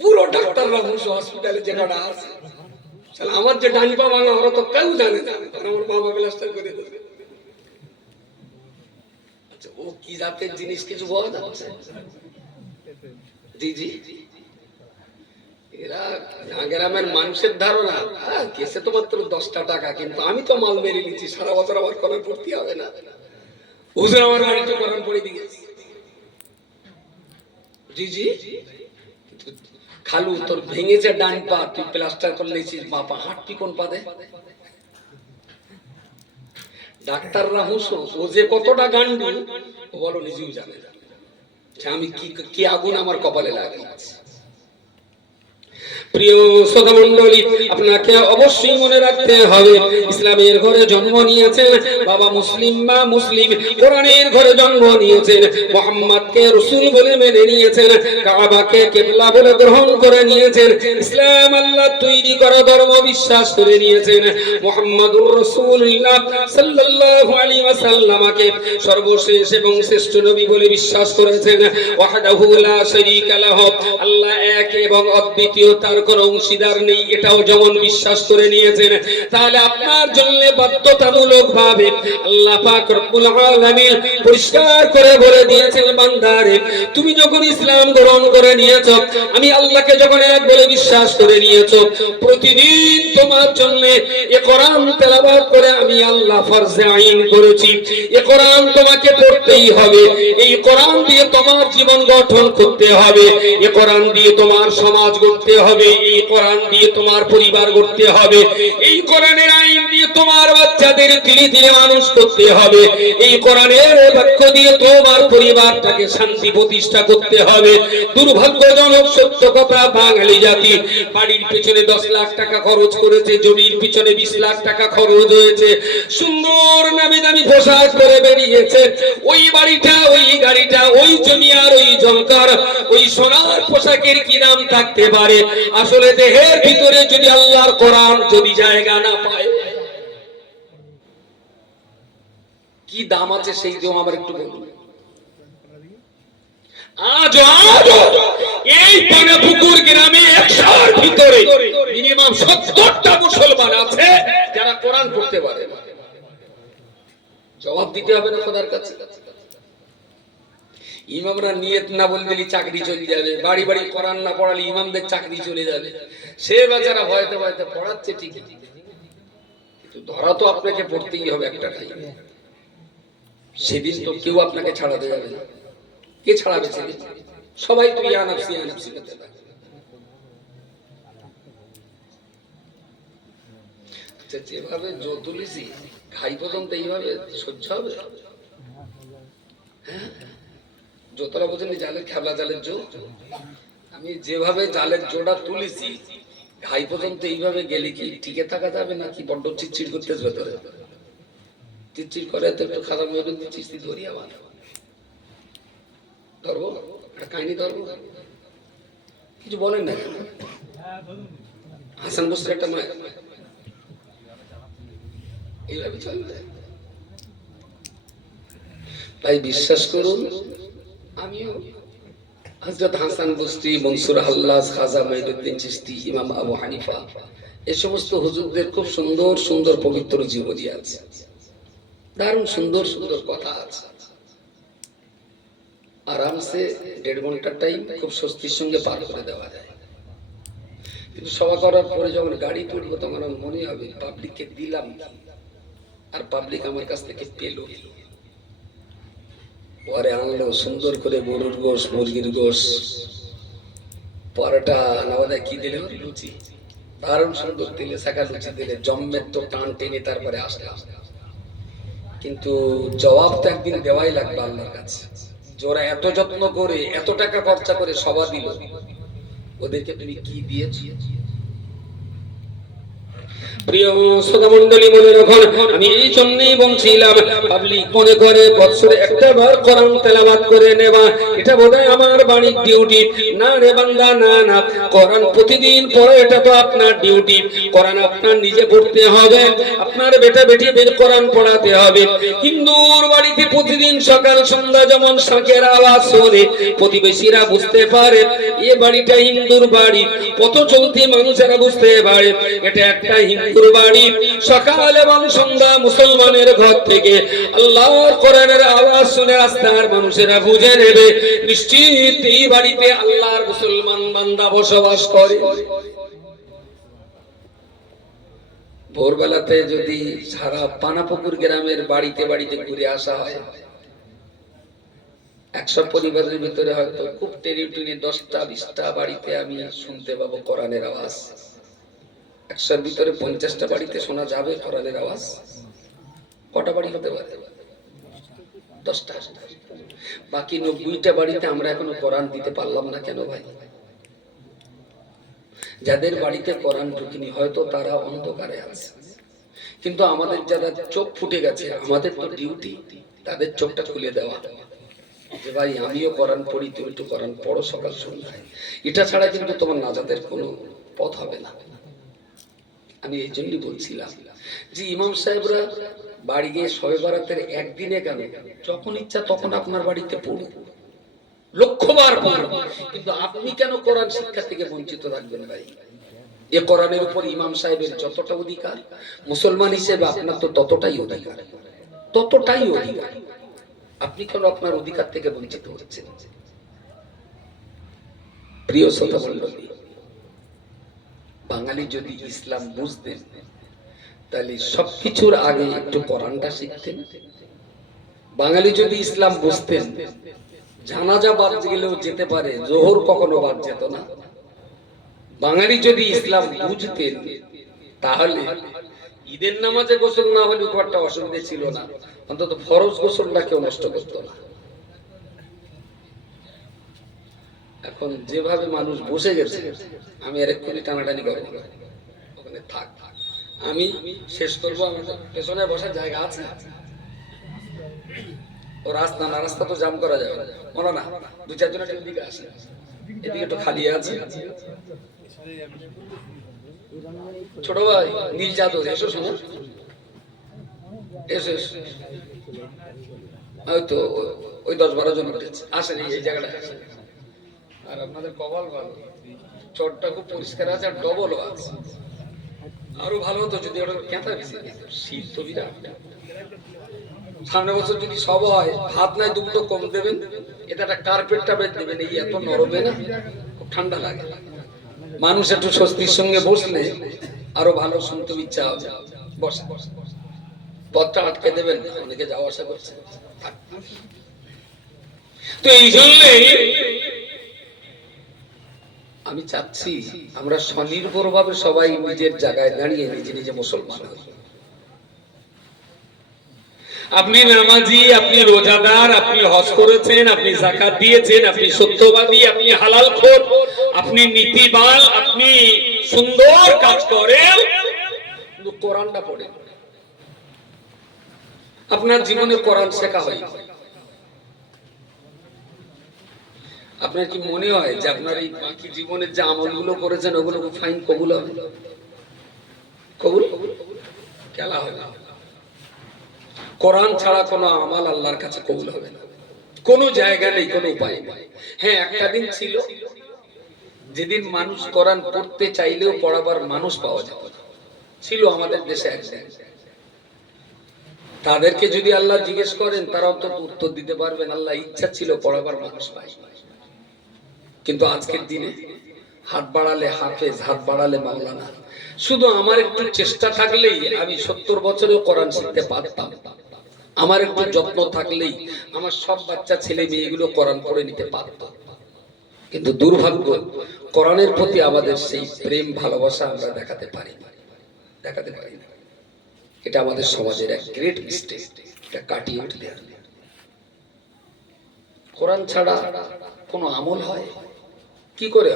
পুরো ডাক্তাররা মুসো হসপিটালে যে কটা আছে, আমার যে ডান পা ভাঙা ওরা তো কেউ জানে না, আমার বাবা প্লাস্টার করে দেবে। আচ্ছা ও কি জাতের জিনিস কিছু বলা যাচ্ছে? জি জি, এরা গ্রামের মানুষের ধারণা কেসে তো মাত্র 10টা টাকা, কিন্তু আমি তো মাল মেরে নিচ্ছি, সারা বছর আমার কোরআন পড়তে হবে না, হুজুর আমার গাড়িতে কোরআন পড়ে দিয়েছে। জি জি, খালু তোর ভেঙেছে ডান পা, তুই প্লাস্টার করে নিয়েছিস বাপা, হাঁটবি কোন পাদে? ডাক্তাররা হুঁশো, ও যে কতটা গান্ডু ও বলো নিজেও জানে না আমি কি আগুন আমার কপালে লাগিয়েছে। প্রিয় শ্রোতা মণ্ডলী, আপনাকে অবশ্যই মনে রাখতে হবে ইসলামের ঘরে জন্ম নিয়েছেন বাবা মুসলিম, মা মুসলিম, কোরআনের ঘরে জন্ম নিয়েছেন, মুহাম্মদকে রাসূল বলে মেনে নিয়েছেন, কাবাকে কিবলা বলে গ্রহণ করে নিয়েছেন, ইসলাম আল্লাহ তৈরি করা ধর্ম বিশ্বাস করে নিয়েছেন, মুহাম্মদুর রাসূলুল্লাহ সাল্লাল্লাহু আলাইহি ওয়াসাল্লামকে সর্বশেষ এবং শ্রেষ্ঠ নবী বলে বিশ্বাস করেছেন। ওয়াহদাহু লা শারীকা লাহু, আল্লাহ এক এবং অদ্বিতীয়, তার কোনো অংশীদার নেই, এটাও যেমন বিশ্বাস করে নিয়েছেন। তাহলে আপনার জন্য বাধ্যতামূলক ভাবে আল্লাহ পাক রব্বুল আলামিন পরিষ্কার করে বলে দিয়েছেন, বান্দারে তুমি যখন ইসলাম গ্রহণ করে নিয়েছো, আমি আল্লাহকে যখন এক বলে বিশ্বাস করে নিয়েছো, প্রতিদিন তোমার জন্য এই কোরআন তেলাওয়াত করে আমি আল্লাহ ফরজে আইন করেছি। এই কোরআন তোমাকে পড়তেই হবে, এই কোরআন দিয়ে তোমার জীবন গঠন করতে হবে, এই কোরআন দিয়ে তোমার সমাজ গড়তে হবে, এই কোরআন দিয়ে তোমার পরিবার গড়তে হবে, এই কোরআনের আইন দিয়ে তোমার বাচ্চাদের ধীরে ধীরে মানুষ করতে হবে, এই কোরআনের বাক্য দিয়ে তোমার পরিবারটাকে শান্তি প্রতিষ্ঠা করতে হবে। দুর্ভাগ্যজনক সত্য কথা, বাঙালি জাতি বাড়ির পিছনে 10 লাখ টাকা খরচ করেছে, জমির পিছনে 20 লাখ টাকা খরচ হয়েছে, সুন্দর নামি দামি পোশাক পরে বেরিয়েছে, ওই বাড়িটা ওই গাড়িটা ওই জমি আর ওই জঙ্কার ওই সোনার পোশাকের কি দাম থাকতে পারে, আসলে দেহের ভিতরে যদি আল্লাহর কোরআন যদি জায়গা না পায়, কি দাম আছে সেই দাম আমার একটু বলুন। আজ এই পানাপুকুর গ্রামে 100-র ভিতরে মিনিমাম 70টা মুসলমান আছে যারা কোরআন পড়তে পারে না। জবাব দিতে হবে না খোদার কাছে। ইমামরা নিয়ত না বললে চাকরি চলে যাবে, বাড়ি বাড়ি কোরআন না পড়ালে ইমামদের চাকরি চলে যাবে। সে বেচারা ভয়তে ভয়তে পড়াচ্ছে ঠিকই, কিন্তু ধরা তো আপনাকে পড়তেই হবে একটা টাইমে। সেদিন তো কেউ আপনাকে ছাড়াতে যাবে না। কে ছাড়াবে সেদিন? সবাই তো ইয়া নাফসি করতে থাকে। আচ্ছা, যেভাবে জো তুলেছি ঘাই পর্যন্ত এইভাবে সহ্য হবে? হ্যাঁ, যতটা বোঝেন জালের খেবলা জালের জো, আমি যেভাবে জালের জোড়া তুলেছি ঘাই পর্যন্ত এইভাবে গেলে কি টিকে থাকা যাবে নাকি বড্ড চিটচিট করতে ভেতরে? চিটচিট করে তো একটু খারাপ হয়ে গেলে চিস্তি ধরি আমার ধরবো, একটা কাহিনী ধরবো। কিছু বলেন না কেন? হাসান বসরির একটা মায়ের এইভাবে চলবে। তাই বিশ্বাস করুন, আমিও হযরত হাসান বসরি, মনসুর হাল্লাজ, খাজা মাইনুদ্দিন চিশতি, ইমাম আবু হানিফা, এই সমস্ত হুজুরদের খুব সুন্দর সুন্দর পবিত্র জীবনী আছে, দারুণ সুন্দর সুন্দর কথা আছে। আরামসে 1.5 ঘন্টার টাইম খুব স্বস্তির সঙ্গে পার করে দেওয়া যায়। কিন্তু সভা করার পরে যখন গাড়ি তুলবো তখন আমার মনে হবে পাবলিককে দিলাম কি, আর পাবলিক আমার কাছ থেকে পেল। পরে আনলো সুন্দর করে গরুর গোশ, মুরগির গোশ, পরোটা না কি দিলে, লুচি, দারুণ সুন্দর দিলে, শাকা লুচি দিলে, জম্মের তো টান টেনে তারপরে আসলাম। কিন্তু জবাব তো একদিন দেওয়াই লাগবে আল্লাহর কাছে। ওরা এত যত্ন করে এত টাকা খরচা করে সভা দিল, ওদেরকে তুমি কি দিয়েছি? প্রিয় শ্রোতা মণ্ডলী, মনে রাখুন, আমি এই জন্যই বলছিলাম পাবলিক মনে করে বছরে একটা বার কোরআন তেলাওয়াত করে নেওয়া এটা বোধহয় আমার বাড়ির ডিউটি। না রে বান্দা, না না, কোরআন প্রতিদিন পড়ে, এটা তো আপনার ডিউটি। কোরআন আপনার নিজে পড়তে হবে, আপনার বেটা বেটিদের কোরআন পড়াতে হবে। হিন্দুর বাড়িতে প্রতিদিন সকাল সন্ধ্যা যেমন শাঁখের আওয়াজ শোনে, প্রতিবেশীরা বুঝতে পারে এ বাড়িটা হিন্দুর বাড়ি, পথ চলতি মানুষেরা বুঝতে পারে এটা একটা হিন্দুর বাড়ি। সকাল এবং সন্ধ্যা মুসলমানের ঘর থেকে আল্লাহর কোরআনের আওয়াজ শুনে রাস্তার মানুষেরা বুঝে নেবে নিশ্চিত এই বাড়িতে আল্লাহর মুসলমান বান্দা বসবাস করে। ভোরবেলাতে যদি সারা পানাপুকুর গ্রামের বাড়িতে বাড়িতে ঘুরে আসা হয়, 100 পরিবারের ভিতরে হয়তো খুব টেনে টেনে 10টা-20টা বাড়িতে আমি শুনতে পাবো কোরআনের আওয়াজ। 100-র ভিতরে 50টা বাড়িতে শোনা যাবে কোরআনের আওয়াজ। কটা বাড়ি হতে পারে? 10টা। বাকি 90টা বাড়িতে আমরা এখনো কোরআন দিতে পারলাম না কেন ভাই? যাদের বাড়িতে কোরআন ঢুকেনি হয়তো তারা অন্ধকারে আছে, কিন্তু আমাদের যারা চোখ ফুটে গেছে, আমাদের তো ডিউটি তাদের চোখটা খুলে দেওয়া, যে ভাই আমিও কোরআন পড়ি, তুমি একটু কোরআন পড়ো সকাল সন্ধ্যায়। এটা ছাড়া কিন্তু তোমার নাজাতের কোনো পথ হবে না। আমি এই জন্যই বলছিলাম যে ইমাম সাহেবরা বাড়ি গিয়ে শবে বরাতের একদিনে কেন, যখন ইচ্ছা তখন আপনার বাড়িতে পড়ুন, লক্ষবার পড়ুন, কিন্তু আপনি কেন কোরআন শিক্ষা থেকে বঞ্চিত থাকবেন ভাই? এ কোরআনের উপর ইমাম সাহেবের যতটা অধিকার, মুসলমান হিসেবে আপনার তো ততটাই অধিকার, ততটাই অধিকার। আপনি কেন আপনার অধিকার থেকে বঞ্চিত হচ্ছেন? প্রিয় শ্রোতা মণ্ডলী, বাঙালি যদি ইসলাম বুঝতেন তাহলে সবকিছুর আগে একটু কোরআনটা শিখতেন। বাঙালি যদি ইসলাম বুঝতেন, জানাজা বাদ গেলেও যেতে পারে, জোহর কখনো বাদ যেত না। বাঙালি যদি ইসলাম বুঝতেন তাহলে ঈদের নামাজে গোসল না হলে খুব একটা অসুবিধা ছিল না, অন্তত ফরজ গোসলটা কেউ নষ্ট করতো না। এখন যেভাবে মানুষ বসে গেছে, আমি আর একটু টানাটানি করবো, ওখানে থাক, আমি শেষ করবো। আমাদের পেছনে বসার জায়গা আছে, ও রাস্তা না, রাস্তা তো জাম করা যাবে না, না 2-4 জন এদিকে আসে, এদিকে একটু খালি আছে। ছোট ভাই নীল চাদর, এসো শোনো, এসো এসো। হয়তো ওই 10-12 জন উঠেছে, আসেন এই জায়গাটা আসেন। আর আপনাদের কপাল ভালো, চটটা খুব পরিষ্কার আছে আর ডবলও আছে। আরো ভালো হতো যদি ওটা কেঁথা বেশি, শীত তো বিরাট। সামনের বছর যদি সব হয়, হাত নাই দুটো কম দেবেন, এটা একটা কার্পেটটা বেঁধে দেবেন, এই এত নরমে না, খুব ঠান্ডা লাগে। মানুষ একটু স্বস্তির সঙ্গে বসলে আরো ভালো শুনতে ইচ্ছা হবে। বসে পথটা আটকে দেবেন, অনেকে যাওয়া আসা করছে। তো এই জন্যই আমি চাচ্ছি আমরা স্বনির্ভর ভাবে সবাই নিজের জায়গায় দাঁড়িয়ে নিজে নিজে মুসলমান হই। আপনি নামাজি, আপনি রোজাদার, আপনি হজ করেছেন, আপনি যাকাত দিয়েছেন, আপনি সত্যবাদী, আপনি হালালখোর, আপনি নীতিবান, আপনি সুন্দর কাজ করেন, কিন্তু কোরআনটা পড়েন। আপনার জীবনে কোরআন শেখা হয়। আপনার কি মনে হয় যে আপনার এই বাকি জীবনের যে আমলগুলো করেছেন ওগুলো ফাইন কবুল হবে? কবুল কেলা হবে? কোরআন ছাড়া কোনো আমল আল্লাহর কাছে কবুল হবে না, কোনো জায়গা নেই, কোনো উপায় নেই। হ্যাঁ, একটা দিন ছিল যেদিন মানুষ কোরআন পড়তে চাইলেও পড়াবার মানুষ পাওয়া যেত না, ছিল আমাদের দেশে একদিন। তাদেরকে যদি আল্লাহ জিজ্ঞেস করেন তারাও তো উত্তর দিতে পারবেন, আল্লাহ ইচ্ছা ছিল পড়াবার মানুষ পাই। কিন্তু আজকের দিনে হাত বাড়ালে হাফেজ, হাত বাড়ালে মাওলানা। শুধু আমার একটু চেষ্টা থাকলেই আমি 70 বছরেও কোরআন শিখতে পারতাম। আমার একটু যত্ন থাকলেই আমার সব বাচ্চা ছেলে মেয়েগুলো কোরআন পড়ে নিতে পারত। কিন্তু দুর্ভাগ্য, কোরআনের প্রতি আমাদের সেই প্রেম ভালোবাসা আমরা দেখাতে পারি না। এটা আমাদের সমাজের এক গ্রেট মিস্টেক, এটা কাটিয়ে উঠতে হবে। কোরআন ছাড়া কোনো আমল হয় কি করে?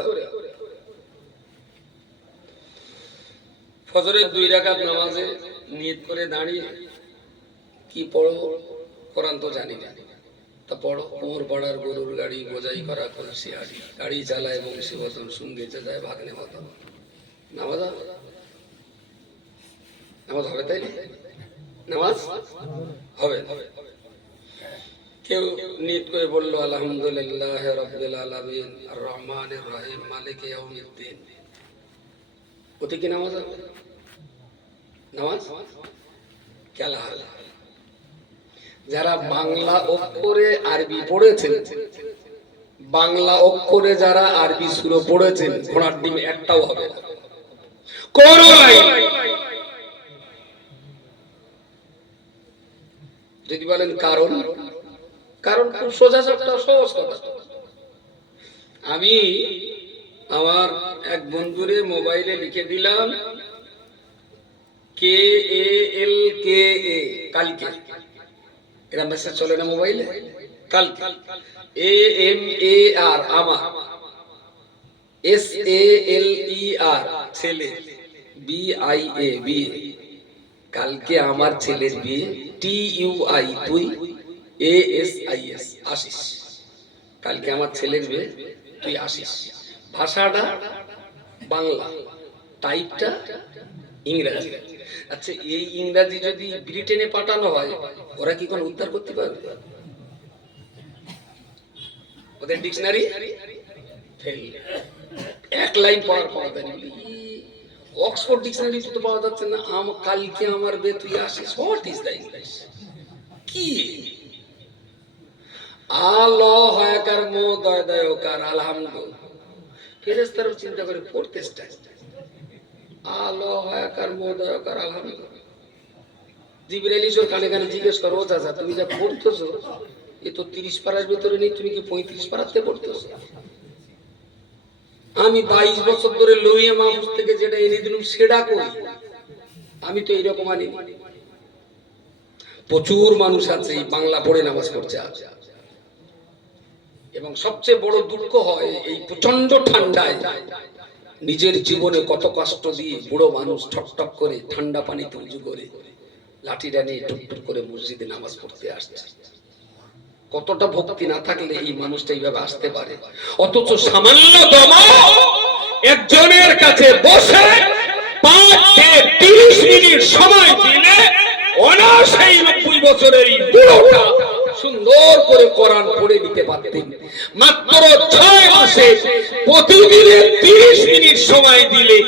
ফজরের 2 রাকাত নামাজে নিয়ত করে দাঁড়িয়ে কি পড়ো? কোরআন তো জানি না, তা পড়ো। মোর পাড়ার গরুর গাড়ি বোঝাই করা কলসি হাড়ি, গাড়ি চালায় বংশী বতন, সঙ্গে যায় ভাগ্নে মতন। নামাজ নামাজ হবে, তাই না? নামাজ হবে। কেউ নিয়ত করে বললো আলহামদুলিল্লাহ রাব্বিল আলামিন আর রহমানির রহিম মালিকি ইয়াউমিদ্দিন, ওতে কি নামাজ হবে? নামাজ কেলা হলো। যারা বাংলা অক্ষরে আরবি পড়েছেন, বাংলা অক্ষরে যারা আরবি সূরা পড়েছেন, ঘোড়ার ডিম একটাও হবে না, কোন লাইন। যদি বলেন কারণ, কারণ খুব সোজা সাপটা সহজ কথা। আমি আমার এক বন্ধুরে মোবাইলে লিখে দিলাম KALKA, কালকে। এরা মেসেজ চলে না মোবাইলে? কালকে। AMAR আমার, SALER ছেলে, BIA বিয়ে, কালকে আমার ছেলের বিয়ে, TUI তুই, ASIS আসিস, কালকে আমার ছেলের বিয়ে, তুই আসিস। ভাষাটা বাংলা, টাইপটা ইংরেজি। আচ্ছা, এই ইংরেজি যদি ব্রিটেনে পাঠানো হয়, ওরা কি কোনো উদ্ধার করতে পারবে? ওদের ডিকশনারি ফেল, এক লাইন পড়ার পাওয়া যায় না। অক্সফোর্ড ডিকশনারি তো পাওয়া যাচ্ছে না। কালকে আমার বে, তুই আসিস, হোয়াট ইজ দ্য ইংলিশ? কি আলো হয়কার মো দয় দয়কার আলহামদুলিল্লাহ, ফেরেশতারা চিন্তা করে পড়তে স্টাইল, আলো হয়কার মো দয়কার আলহামদুলিল্লাহ। জিবরাইল ঈশ্বর কানে কানে জিজ্ঞেস করো, ও চাচা তুমি যা পড়তেছো এ তো 30 পারার ভিতরে নেই, তুমি কি 35 পারাতে পড়তেছো? আমি 22 বছর ধরে লোহিয়া মাহফুজ থেকে যেটা এনে দিলাম সেটা কই, আমি তো এইরকম আনি। প্রচুর মানুষ আছে এই বাংলা পড়ে নামাজ পড়ছে আজ, এবং সবচেয়ে বড় দুঃখ হয় এই প্রচন্ড ঠান্ডায় নিজের জীবনে কত কষ্ট দিয়ে বুড়ো মানুষ ঠকঠক করে ঠান্ডা পানিতে উজু করে লাঠিটা নিয়ে টুকটুক করে মসজিদে নামাজ পড়তে আসছে। কতটা ভক্তি না থাকলে এই মানুষটা এইভাবে আসতে পারে? অথচ সামান্য দম একজনের কাছে বসে 30 মিনিট সময় দিলে অনায়াসেই 90 বছরের এই বুড়োটা সুন্দর করে কোরআন পড়ে নিতে পারতেন। মাত্র 6 মাসে প্রতিদিনে 30 মিনিট সময় দিলে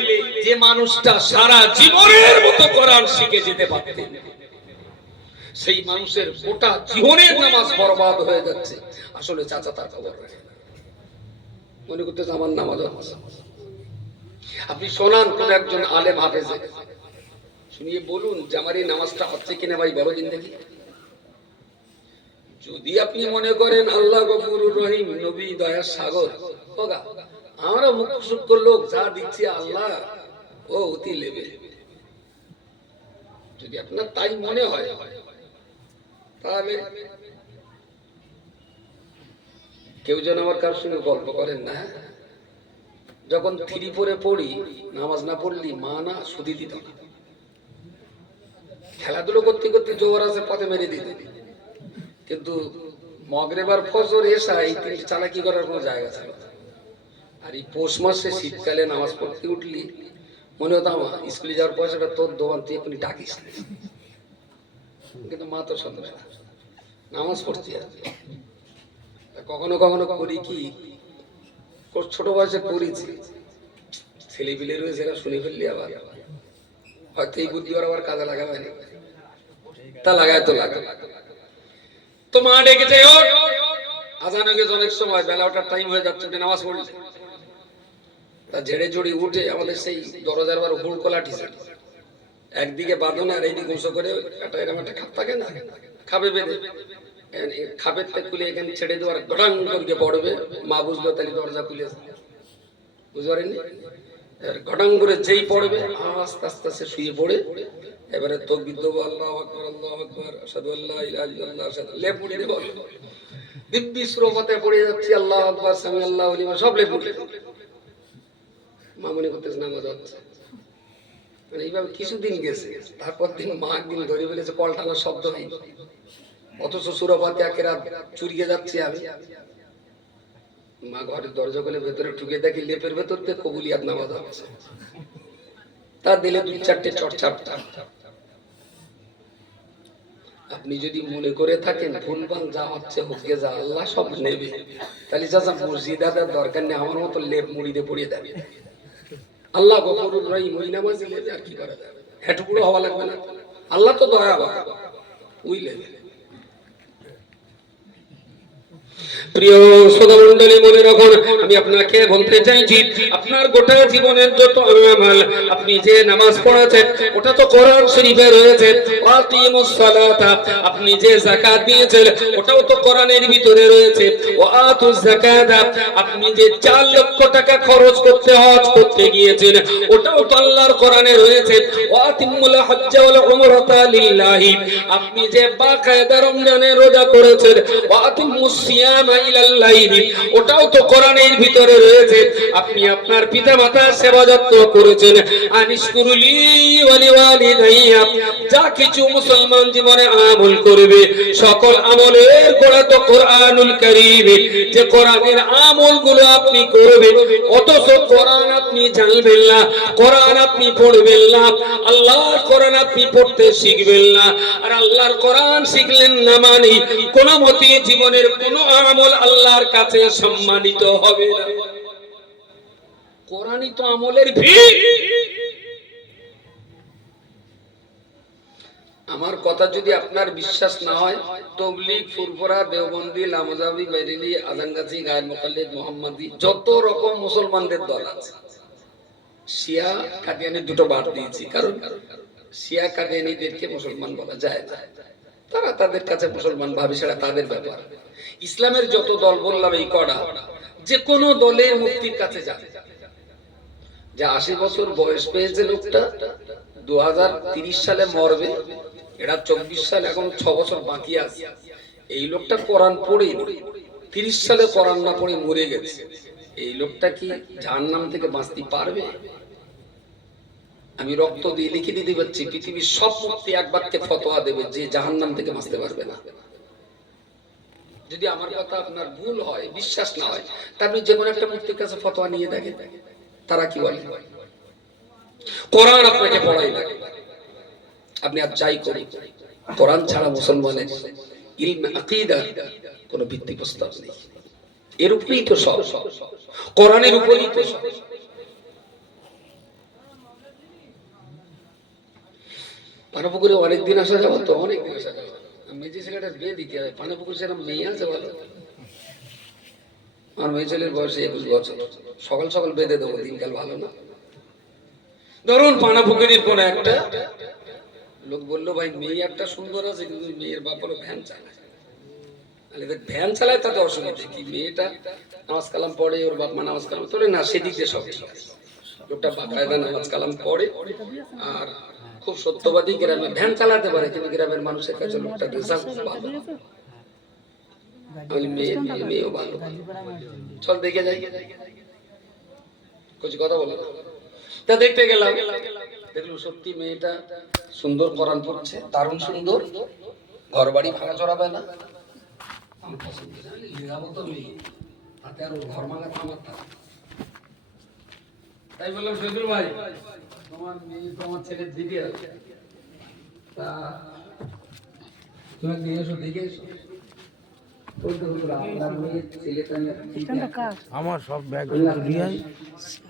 যে মানুষটা সারা জীবনের মতো কোরআন শিখে যেতে পারতেন, সেই মানুষের গোটা জীবনের নামাজ বরবাদ হয়ে যাচ্ছে। আসলে চাচা তার খবর রাখে না, মনে করতে আমার নামাজ। আপনি শোনান কোন একজন আলেম হাফেজে, শুনিয়ে বলুন যে আমার এই নামাজটা হচ্ছে কিনা ভাই, বড় দিন দেখি। যদি আপনি মনে করেন আল্লাহ গফুরুর রহিম, নবী দয়ার সাগর, আমরা মুখ লোক যা দিচ্ছি আল্লাহ ও অতি লেবে, যদি আপনার তাই মনে হয় তাহলে কেউ যেন আমার কার সঙ্গে গল্প করেন না। যখন 3-4 পড়ি, নামাজ না পড়লি মা না সুদি দিত না, খেলাধুলো করতে করতে জোর আছে পথে মেরে দিত, কিন্তু মগরিব আর ফজর এশা এই 3 চালাকি করার কোনো জায়গা ছিল না। আর এই পৌষ মাসে শীতকালে নামাজ পড়তে উঠলি মনে হতো আমার স্কুলে যাওয়ার পয়সাটা তোর দোকান তুই এখনই ডাকিস, কিন্তু মা তো শুনবে না, নামাজ পড়তে আছে। কখনো কখনো করি কি, ছোট বয়সে করেছি, ছেলে পিলে রয়েছে এরা শুনে ফেললি আবার হয়তো এই বুদ্ধি ওরা আবার কাজে লাগাবে না, তা লাগায় তো লাগায়। তো মা ডেকেছে, আজান হয়ে গেছে, অনেক সময় বেলা ওঠার টাইম হয়ে যাচ্ছে, নামাজ পড়ছে। তা ঝেড়ে ঝুড়ি উঠে আমাদের সেই দরজার বার হুড় কোলাটি একদিকে বাঁধন আর এইদিকে উঁচু করে এরকম একটা খাপ থাকে না, খাবে বেঁধে খাপের খুলে এখানে ছেড়ে দেওয়ার ঘটাং করে পড়বে, মা বুঝলো তাহলে দরজা খুলেছে, বুঝতে পারেননি? ঘটাং করে যেই পড়বে আস্তে আস্তে আস্তে শুয়ে পড়ে, এবারে তাকবীর দেবো, আল্লাহু আকবার আল্লাহু আকবার আশহাদু আল্লা ইলাহা ইল্লাল্লাহ, লেপ মুড়িয়ে বল দিব্যি সুরফতে পড়ে যাচ্ছি, আল্লাহু আকবার সামি আল্লাহু লিমান, সব লেপ মুড়িয়ে। মা মনে করতেছে নামাজ হচ্ছে, মানে এইভাবে কিছুদিন গেছে। তারপর দিন মা একদিন ধরে ফেলেছে, কলটানার শব্দ নেই, অথচ সুরফতে একেরা চুরিয়ে যাচ্ছি আমি। মা ঘরের দরজা খুলে ভেতরে ঢুকে দেখি লেপের ভেতর থেকে কবুলিয়াত নামাজ হচ্ছে, তা দিলে 2-4টে চড়চাপটা। আপনি যদি মনে করে থাকেন ভুলভাল যা হচ্ছে হোকে যা, আল্লাহ সব নেবে, তাহলে চাচা মসজিদ আদার দরকার নেই, আমার মতো লেপ মুড়িতে পড়িয়ে দেবে। আল্লাহ গফুরুর রহিম, ওই নামাজে লেবে আর কি করা যাবে, হেঁটুকুড়ো হওয়া লাগবে না, আল্লাহ তো দয়াবান, ওই লেবে। প্রিয় শ্রোতামণ্ডলী, মনে রাখুন, আমি আপনাকে বলতে চাইছি, আপনার গোটা জীবনের যত আমল, আপনি যে নামাজ পড়েছেন ওটা তো কোরআন শরীফে রয়েছে। ওয়াকিমুস সালাতা, আপনি যে যাকাত দিয়েছেন ওটাও তো কোরআনের ভিতরে রয়েছে। ওয়াতুজ যাকাতা, আপনি যে 4 লক্ষ টাকা খরচ করতে হজ করতে গিয়েছেন ওটাও তো আল্লাহর কোরআনে রয়েছে। ওয়াতিমুল হজ্জ ওয়াল উমরাতা লিল্লাহি, আপনি যে বাকায়দা রমজানের রোজা করেছেন, ওয়াতিমুস সিয়ামা ইলাল লাইলি, ওটাও তো কোরআনের ভিতরে রয়েছে। আপনি আপনার পিতামাতার সেবা যত্ন করেছেন, আনিশকুরুলি ওয়া লিওয়ালিদাইয়া, যা কিছু মুসলমান জীবনে আমল করবে সকল আমলের গোড়া তো কোরআনুল কারীম, যে কোরআনের আমলগুলো আপনি করবেন, অথচ কোরআন আপনি জানবেন না, কোরআন আপনি পড়বেন না, আল্লাহর কোরআন আপনি পড়তে শিখবেন না। আর আল্লাহর কোরআন শিখলেন না মানে কোনো মতে জীবনের কোনো আমল আল্লাহর কাছে সম্মানিত হবে না। কোরআনই তো আমলের ভিত। আমার কথা যদি আপনার বিশ্বাস না হয়, তবলিগ, ফুরফুরা, দেওবন্দি, লামজাবি, বেরেলি, আজানগাছি, গায়ের মুকাল্লিদ, মুহাম্মাদি, যত রকম মুসলমানদের দল আছে, শিয়া কাদিয়ানি দুটো বাদ দিয়েছি, কারণ শিয়া কাদিয়ানিদেরকে মুসলমান বলা যায় না, তারা তাদের কাছে মুসলমান ভাবে, সেটা তাদের ব্যাপার। ইসলামের যত দল বললাম এই কড়া, যে কোনো দলের মুক্তির কাছে যাবে। যে 80 বছর বয়স পেয়েছে লোকটা, 2030 সালে মরবে, এটা 24 সাল, এখন 6 বছর বাকি আছে, এই লোকটা কোরআন পড়েনি, 30 সালে কোরআন না পড়ে মরে গেছে, এই লোকটা কি জাহান্নাম থেকে বাঁচতে পারবে? আমি রক্ত দিয়ে লিখে দিতে পারছি, পৃথিবীর সব মুফতি এক বাক্যে ফতোয়া দেবে যে জাহান্নাম থেকে বাঁচতে পারবে না। যদি আমার কথা আপনার ভুল হয়, বিশ্বাস না হয়, তা আপনি যে কোনো একটা মুফতির কাছে ফতোয়া নিয়ে দেখেন, তারা কি বলে? কোরআন আপনাকে পড়াই না, আপনি আর যাই করুন, কোরআন ছাড়া মুসলমানের ইলমে আকীদা কোনো ভিত্তি প্রস্তাব নেই। এর উপরেই তো সব, কোরআনের উপরেই তো সব। পানাপুকুরে অনেকদিন আসা যাবো তো, অনেকদিন আসা যাবো। মেজি ছেলেটার বিয়ে দিতে হবে, পানাপুকুর সেরকম মেয়ে আছে বলো? আমার মেয়ে ছেলের বয়স 21 বছর, সকাল সকাল বেঁধে দেবো, দিনকাল ভালো না। ধরুন পানাপুকুরির কোন একটা লোক বললো, ভাই মেয়ে একটা সুন্দর আছে, কিন্তু মেয়ের বাপ হলো ভ্যান চালায়। ভ্যান চালায় তাতে অসুবিধা কি? মেয়েটা নামাজ কালাম পড়ে, ওর বাপ মা নামাজ কালাম তোলে না, সেদিক দিয়ে সব ঠিক আছে। লোকটা বাকায়দা নামাজ কালাম পড়ে আর খুব সত্যবাদী, গ্রামে ভ্যান চালাতে পারে, কিন্তু গ্রামের মানুষের কাছে লোকটা রেজাল্ট ভালো। মেয়েও ভালো, চল দেখে যাই, কিছু কথা বলো। তা দেখতে গেলাম, দেখলো সত্যি মেয়েটা সুন্দর, কোরআন পড়ছে, দারুণ সুন্দর, ঘর বাড়ি ভাঙা চড়াবে না। তাই বললাম, শহীদুল ভাই তোমার মেয়ে তোমার ছেলের দিদি আছে, তা তুমি নিয়ে এসো, দেখে এসো। আমার সব ব্যাগ